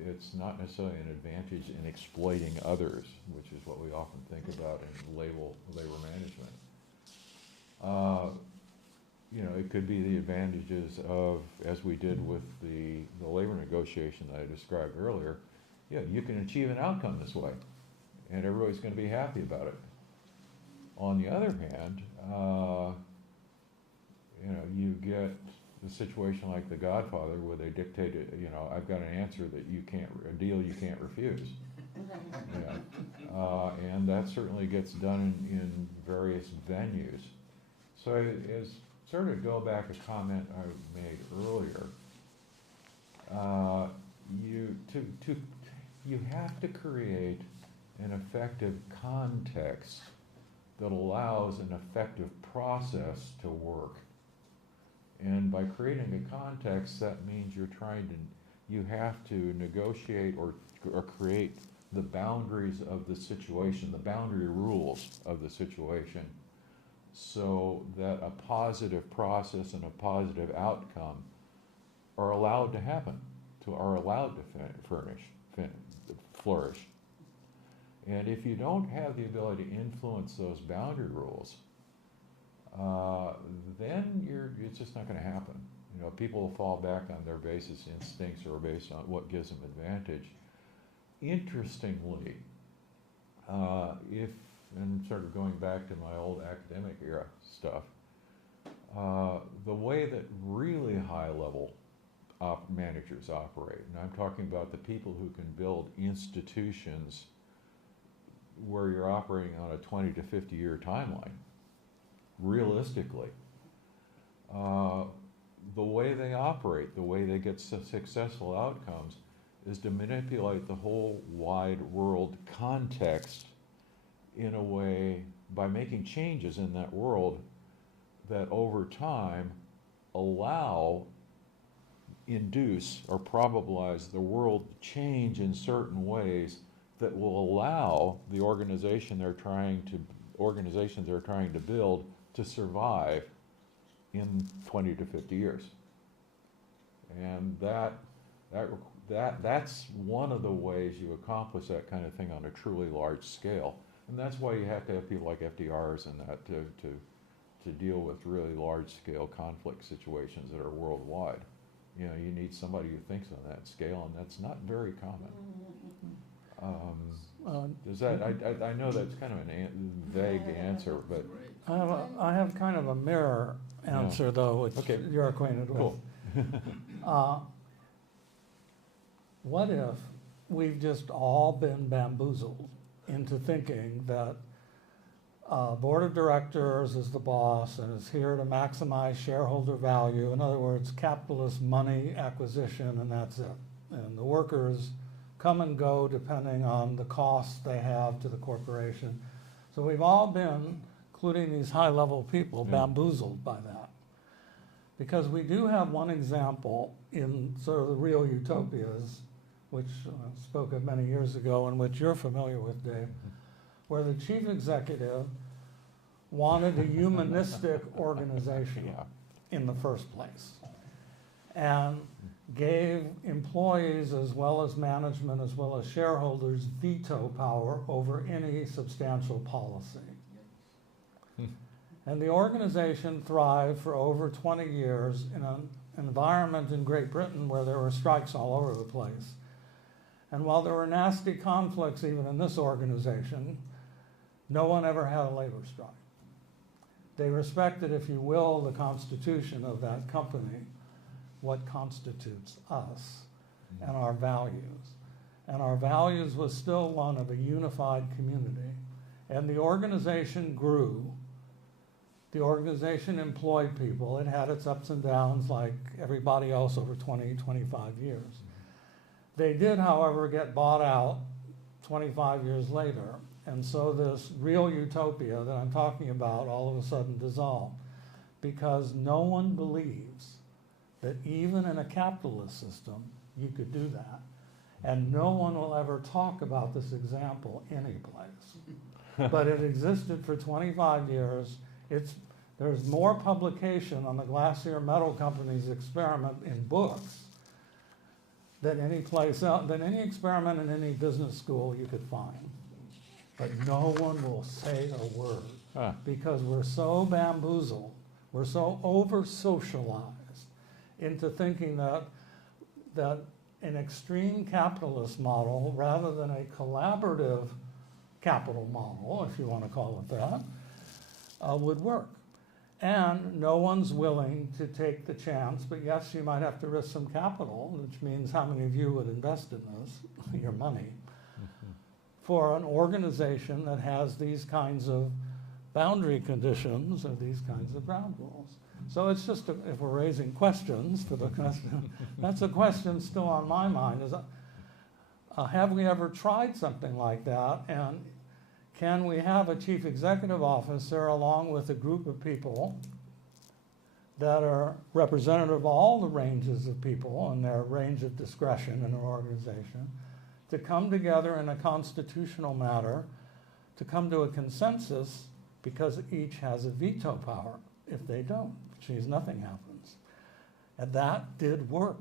It's not necessarily an advantage in exploiting others, which is what we often think about in labor management. You know, it could be the advantages of, as we did with the labor negotiation that I described earlier, yeah, you can achieve an outcome this way, and everybody's going to be happy about it. On the other hand, you know, you get the situation like The Godfather, where they dictated, you know, I've got an answer that you can't, a deal you can't refuse. Yeah. And that certainly gets done in various venues. So as sort of go back a comment I made earlier, you have to create an effective context that allows an effective process to work. And by creating a context, that means you have to negotiate or create the boundaries of the situation, the boundary rules of the situation, so that a positive process and a positive outcome are allowed to happen, are allowed to flourish. And if you don't have the ability to influence those boundary rules, then it's just not going to happen. You know, people will fall back on their basis instincts or based on what gives them advantage. Interestingly, and sort of going back to my old academic era stuff, the way that really high-level managers operate, and I'm talking about the people who can build institutions where you're operating on a 20 to 50-year timeline, realistically, the way they operate, the way they get successful outcomes, is to manipulate the whole wide world context in a way, by making changes in that world that over time induce or probabilize the world to change in certain ways that will allow the organizations they're trying to build to survive in 20 to 50 years. And that's one of the ways you accomplish that kind of thing on a truly large scale. And that's why you have to have people like FDRs and that to deal with really large-scale conflict situations that are worldwide. You know, you need somebody who thinks on that scale, and that's not very common. Does that? I know that's kind of a vague answer, but I have kind of a mirror answer, though, which you're acquainted with. Cool. What if we've just all been bamboozled into thinking that board of directors is the boss and is here to maximize shareholder value? In other words, capitalist money acquisition, and that's it. And the workers come and go depending on the costs they have to the corporation. So we've all been, including these high-level people, bamboozled by that. Because we do have one example in sort of the real utopias, which I spoke of many years ago, and which you're familiar with, Dave, where the chief executive wanted a humanistic organization in the first place, and gave employees as well as management as well as shareholders veto power over any substantial policy. And the organization thrived for over 20 years in an environment in Great Britain where there were strikes all over the place. And while there were nasty conflicts even in this organization, no one ever had a labor strike. They respected, if you will, the constitution of that company, what constitutes us and our values. and our values was still one of a unified community. And the organization grew. The organization employed people. It had its ups and downs like everybody else over 20, 25 years. They did, however, get bought out 25 years later. And so this real utopia that I'm talking about all of a sudden dissolved because no one believes that even in a capitalist system, you could do that. And no one will ever talk about this example anyplace. But it existed for 25 years. There's more publication on the Glacier Metal Company's experiment in books than any place else, than any experiment in any business school you could find. But no one will say a word because we're so bamboozled, we're so over-socialized into thinking that an extreme capitalist model, rather than a collaborative capital model, if you want to call it that, would work. And no one's willing to take the chance, but yes, you might have to risk some capital, which means how many of you would invest in this, your money, for an organization that has these kinds of boundary conditions or these kinds of ground rules. So it's just, if we're raising questions for the question, that's a question still on my mind, is have we ever tried something like that? And can we have a chief executive officer along with a group of people that are representative of all the ranges of people and their range of discretion in an organization to come together in a constitutional matter to come to a consensus because each has a veto power. If they don't, which means nothing happens. And that did work.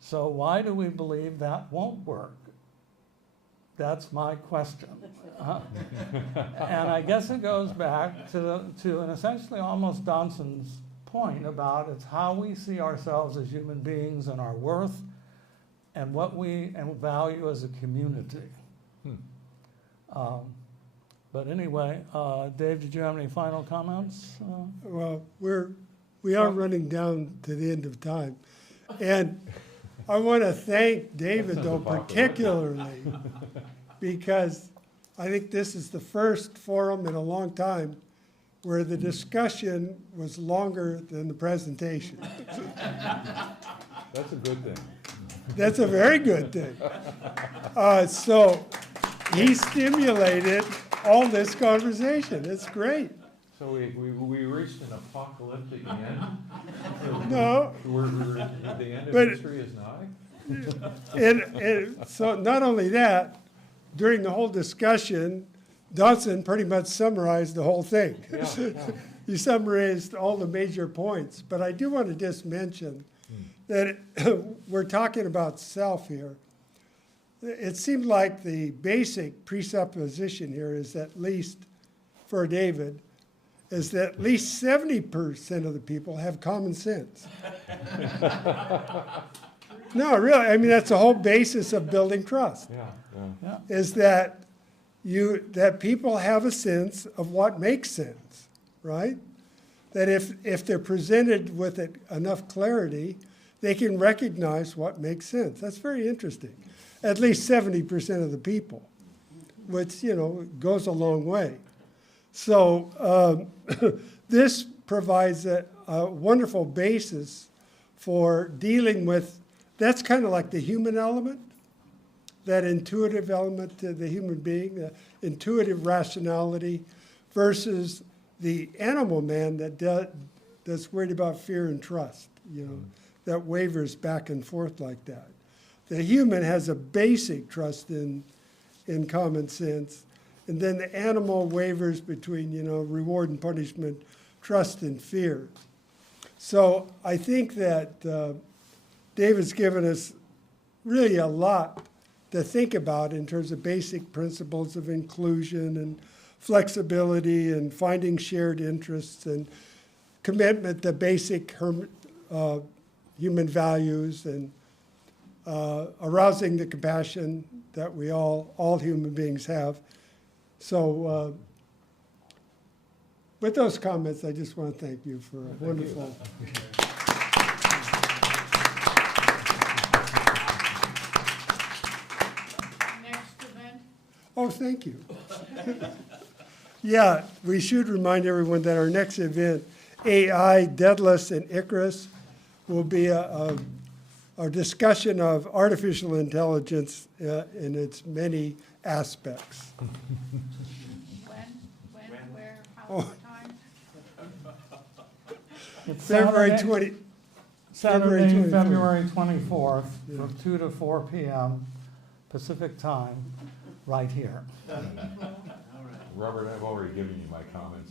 So why do we believe that won't work? That's my question. And I guess it goes back to an essentially almost Donson's point about it's how we see ourselves as human beings and our worth and what we value as a community. But anyway, Dave, did you have any final comments? Well, we are running down to the end of time. And I want to thank David, though, particularly, because I think this is the first forum in a long time where the discussion was longer than the presentation. That's a good thing. That's a very good thing. So he stimulated all this conversation. It's great. So we reached an apocalyptic end? No. The end of But- history is nigh? And so not only that, during the whole discussion, Dodson pretty much summarized the whole thing. He summarized all the major points. But I do want to just mention that we're talking about self here. It seemed like the basic presupposition here is, at least for David, is that at least 70% of the people have common sense. No, really, I mean, that's the whole basis of building trust. Is that that people have a sense of what makes sense, right? That if they're presented with enough clarity, they can recognize what makes sense. That's very interesting. At least 70% of the people, which, goes a long way. So this provides a wonderful basis for dealing with, that's kind of like the human element, that intuitive element to the human being, the intuitive rationality, versus the animal man that's worried about fear and trust, that wavers back and forth like that. The human has a basic trust in common sense, and then the animal wavers between, reward and punishment, trust and fear. So I think that David's given us really a lot to think about in terms of basic principles of inclusion and flexibility and finding shared interests and commitment to basic human values and arousing the compassion that we all human beings have. So with those comments, I just want to thank you for a wonderful. thank you. Yeah, we should remind everyone that our next event, AI, Daedalus, and Icarus, will be a discussion of artificial intelligence in its many aspects. Where, Oh. what time? It's February Saturday- 20, Saturday, 24th. February 24th, from 2 to 4 p.m. Pacific Time, right here. Robert, I've already given you my comments